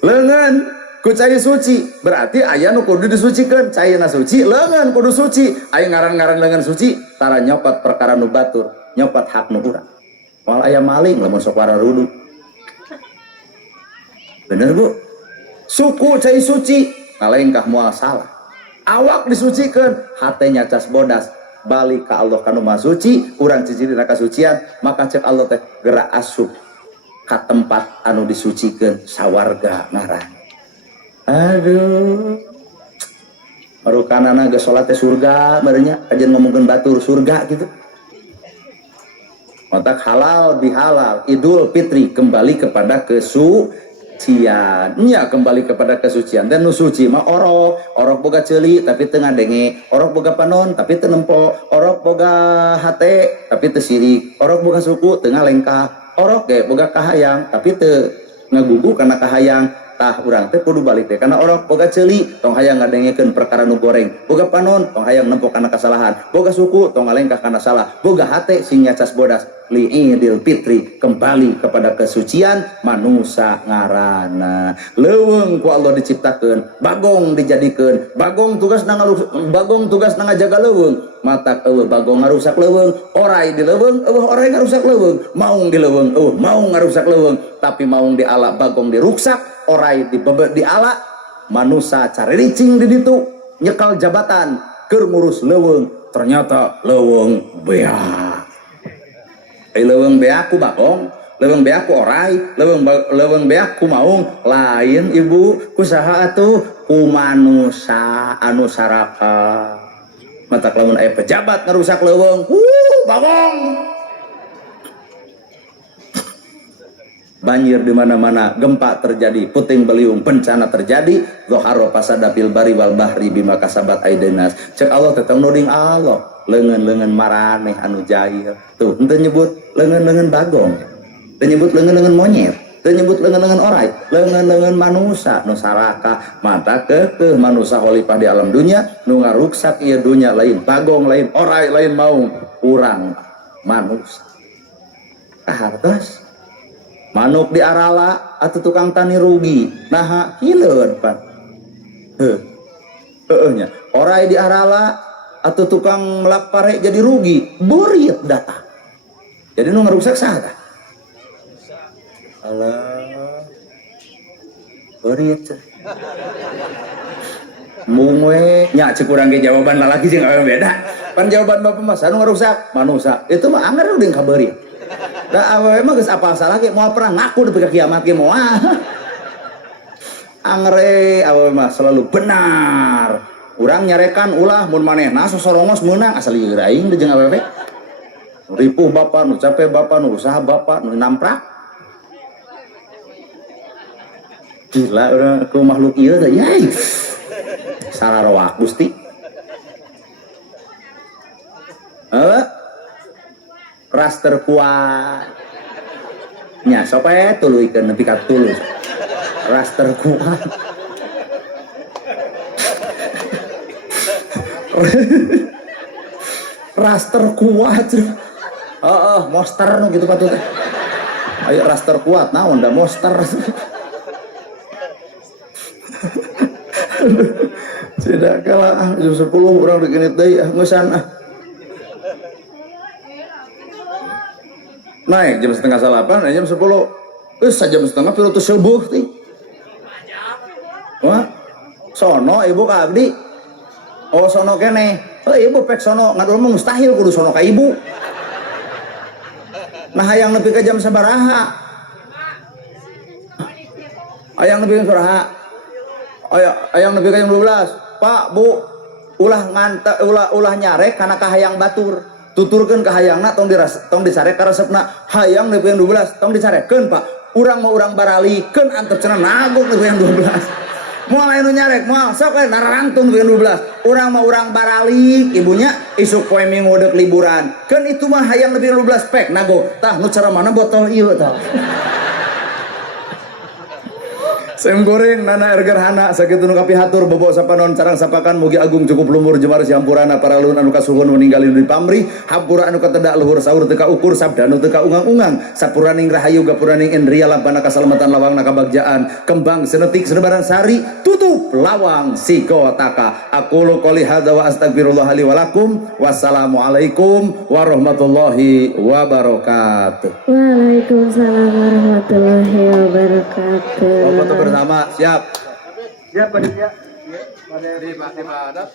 lengan ku cai suci berarti aya nu kudu disucikeun, caina suci leungeun kudu suci. Aya ngaran-ngaran leungeun suci tara nyopot perkara nu batur, nyopot hak nu urang. Moal aya maling lamun sok wararudu. bener Bu, suku cai suci ngalengkah mual salah, awak disucikan hatenya cas bodas balik ke Allah kanu maha suci urang ciciri na kasucian maka cek Allah teh gerak asup ka tempat anu disucikan sawarga ngaran. Aduh marukanana geus salat teh surga barenya ajeun ngomongkeun batur surga gitu. Matak halal bihalal Idul Fitri kembali kepada kesucian nya kembali kepada kesucian dan nu suci mah orok boga ceuli tapi teu ngadenge, orok boga panon tapi teu nempo, orok boga hate tapi teu sirik, orok boga suku teu ngalengkah, orok ge boga kahayang tapi teu ngagugu kana kahayang. Tah urang teh kudu balik teh karena orok boga ceuli tong hayang ngadengekeun perkara nu goreng, boga panon tong hayang nempo kana kasalahan, boga suku tong ngalengkah kana salah, boga hate sing nyacas bodas li Idul Fitri kembali kepada kesucian manusia ngaranna. Leuweung ku Allah diciptakeun, bagong dijadikeun, bagong tugas ngajaga leuweung, matak eueuh bagong ngarusak leuweung, orai di leuweung eueuh orai ngarusak leuweung, maung di leuweung eueuh maung ngarusak leuweung, tapi maung di ala bagong diruksak, orai di ala manusia carericing di ditu nyekal jabatan keur ngurus leuweung, ternyata leuweung beak. Leuweung beak ku bagong, leuweung beak ku orai, leuweung beak ku maung, lain ibu ku saha atuh ku manusia anu saraka. Matak lamun aya pejabat ngarusak leuweung, bagong. Banjir di mana-mana, gempa terjadi, puting beliung, bencana terjadi, dhahara fasada fil bari wal bahri bima kasabat aidenas. Cek Allah tetang nuding Allah. Leungeun-leungeun maraneh anu jahil. Tuh, henteu nyebut leungeun-leungeun bagong. Teu nyebut leungeun-leungeun monyet, teu nyebut leungeun-leungeun orai, leungeun-leungeun manusia nu saraka. Mata keukeuh manusia khalifah di alam dunia nu ngaruksak ieu dunya lain bagong lain orai lain maung urang manusia. Kahartos manuk di arala atuh tukang tani rugi. Naha hileud pan. Nya. Orai di arala atau tukang melak pare jadi rugi beureut datang jadi nu ngarusak saha alah beureut mung we nya cek urang ge jawaban lalaki jeung awewe beda pan jawaban bapak mah anu ngarusak manusia itu mah anger udah ka beureut da awewe mah geus apal salah ge moal perang ngaku di kiamat ge moal angere awewe mah selalu benar. Urang nyarekan ulah mun manehna sosorongos meunang asal ieu aing teh jeung awewe. Ripuh bapak nu capek bapak nu usaha bapak nu namprak. Gila urang ku makhluk ieu teh yai. Sararoa Gusti. Raster kuat. Nya sope tuluikeun nepi ka tulus. Raster kuat. Raster kuat monster gitu patut ayo raster kuat naon da monster tidak kalah jam 10 orang digenit deui ngeusan naik jam 7:30 jam 10 jam 7:30 pilu teu subuh teh wah sono ibu ka abdi. Oh sono kene, ibu pek sono, ngadur mah mustahil kudu sono ka ibu. Nah hayang nepi ka jam sabaraha? Hayang nepi ka sabaraha? Hayang nepi ka jam 12. Pak, Bu, ulah nyarek kana kahayang batur. Tuturkeun kahayangna tong disarek ka resepna. Hayang nepi ka jam 12, tong disarekeun, Pak. Urang mah urang baralikeun antep cenah nagok nepi ka jam 12. Moal anu nyarek moal sok we nararangtung jeung 12 urang mah urang baralik ibunya isuk poe minggu deuk liburan keun itu mah hayang lebih 12 pek nago tah nu cara mana botol ieu tah Sem goreng nana ergerhana sakitu nu kapihatur bobo sapanon carang sapakan mugi agung cukup lumur jemar siampurana para leun anu kasuhun meninggal di pamrih hampura anu katedak luhur sahur teu ukur sabda anu teu ungang-ungang sapuraning rahayu gapuraning endria lampana kasalamatan lawangna kabagjaan kembang senetik senebaran sari tutup lawang sikotaka aqulu qouli hadza wa astagfirullah li wa lakum wassalamualaikum warahmatullahi wabarakatuh. Waalaikumsalam warahmatullahi wabarakatuh. Foto bersama siap. Siap panitia. Siap. Pada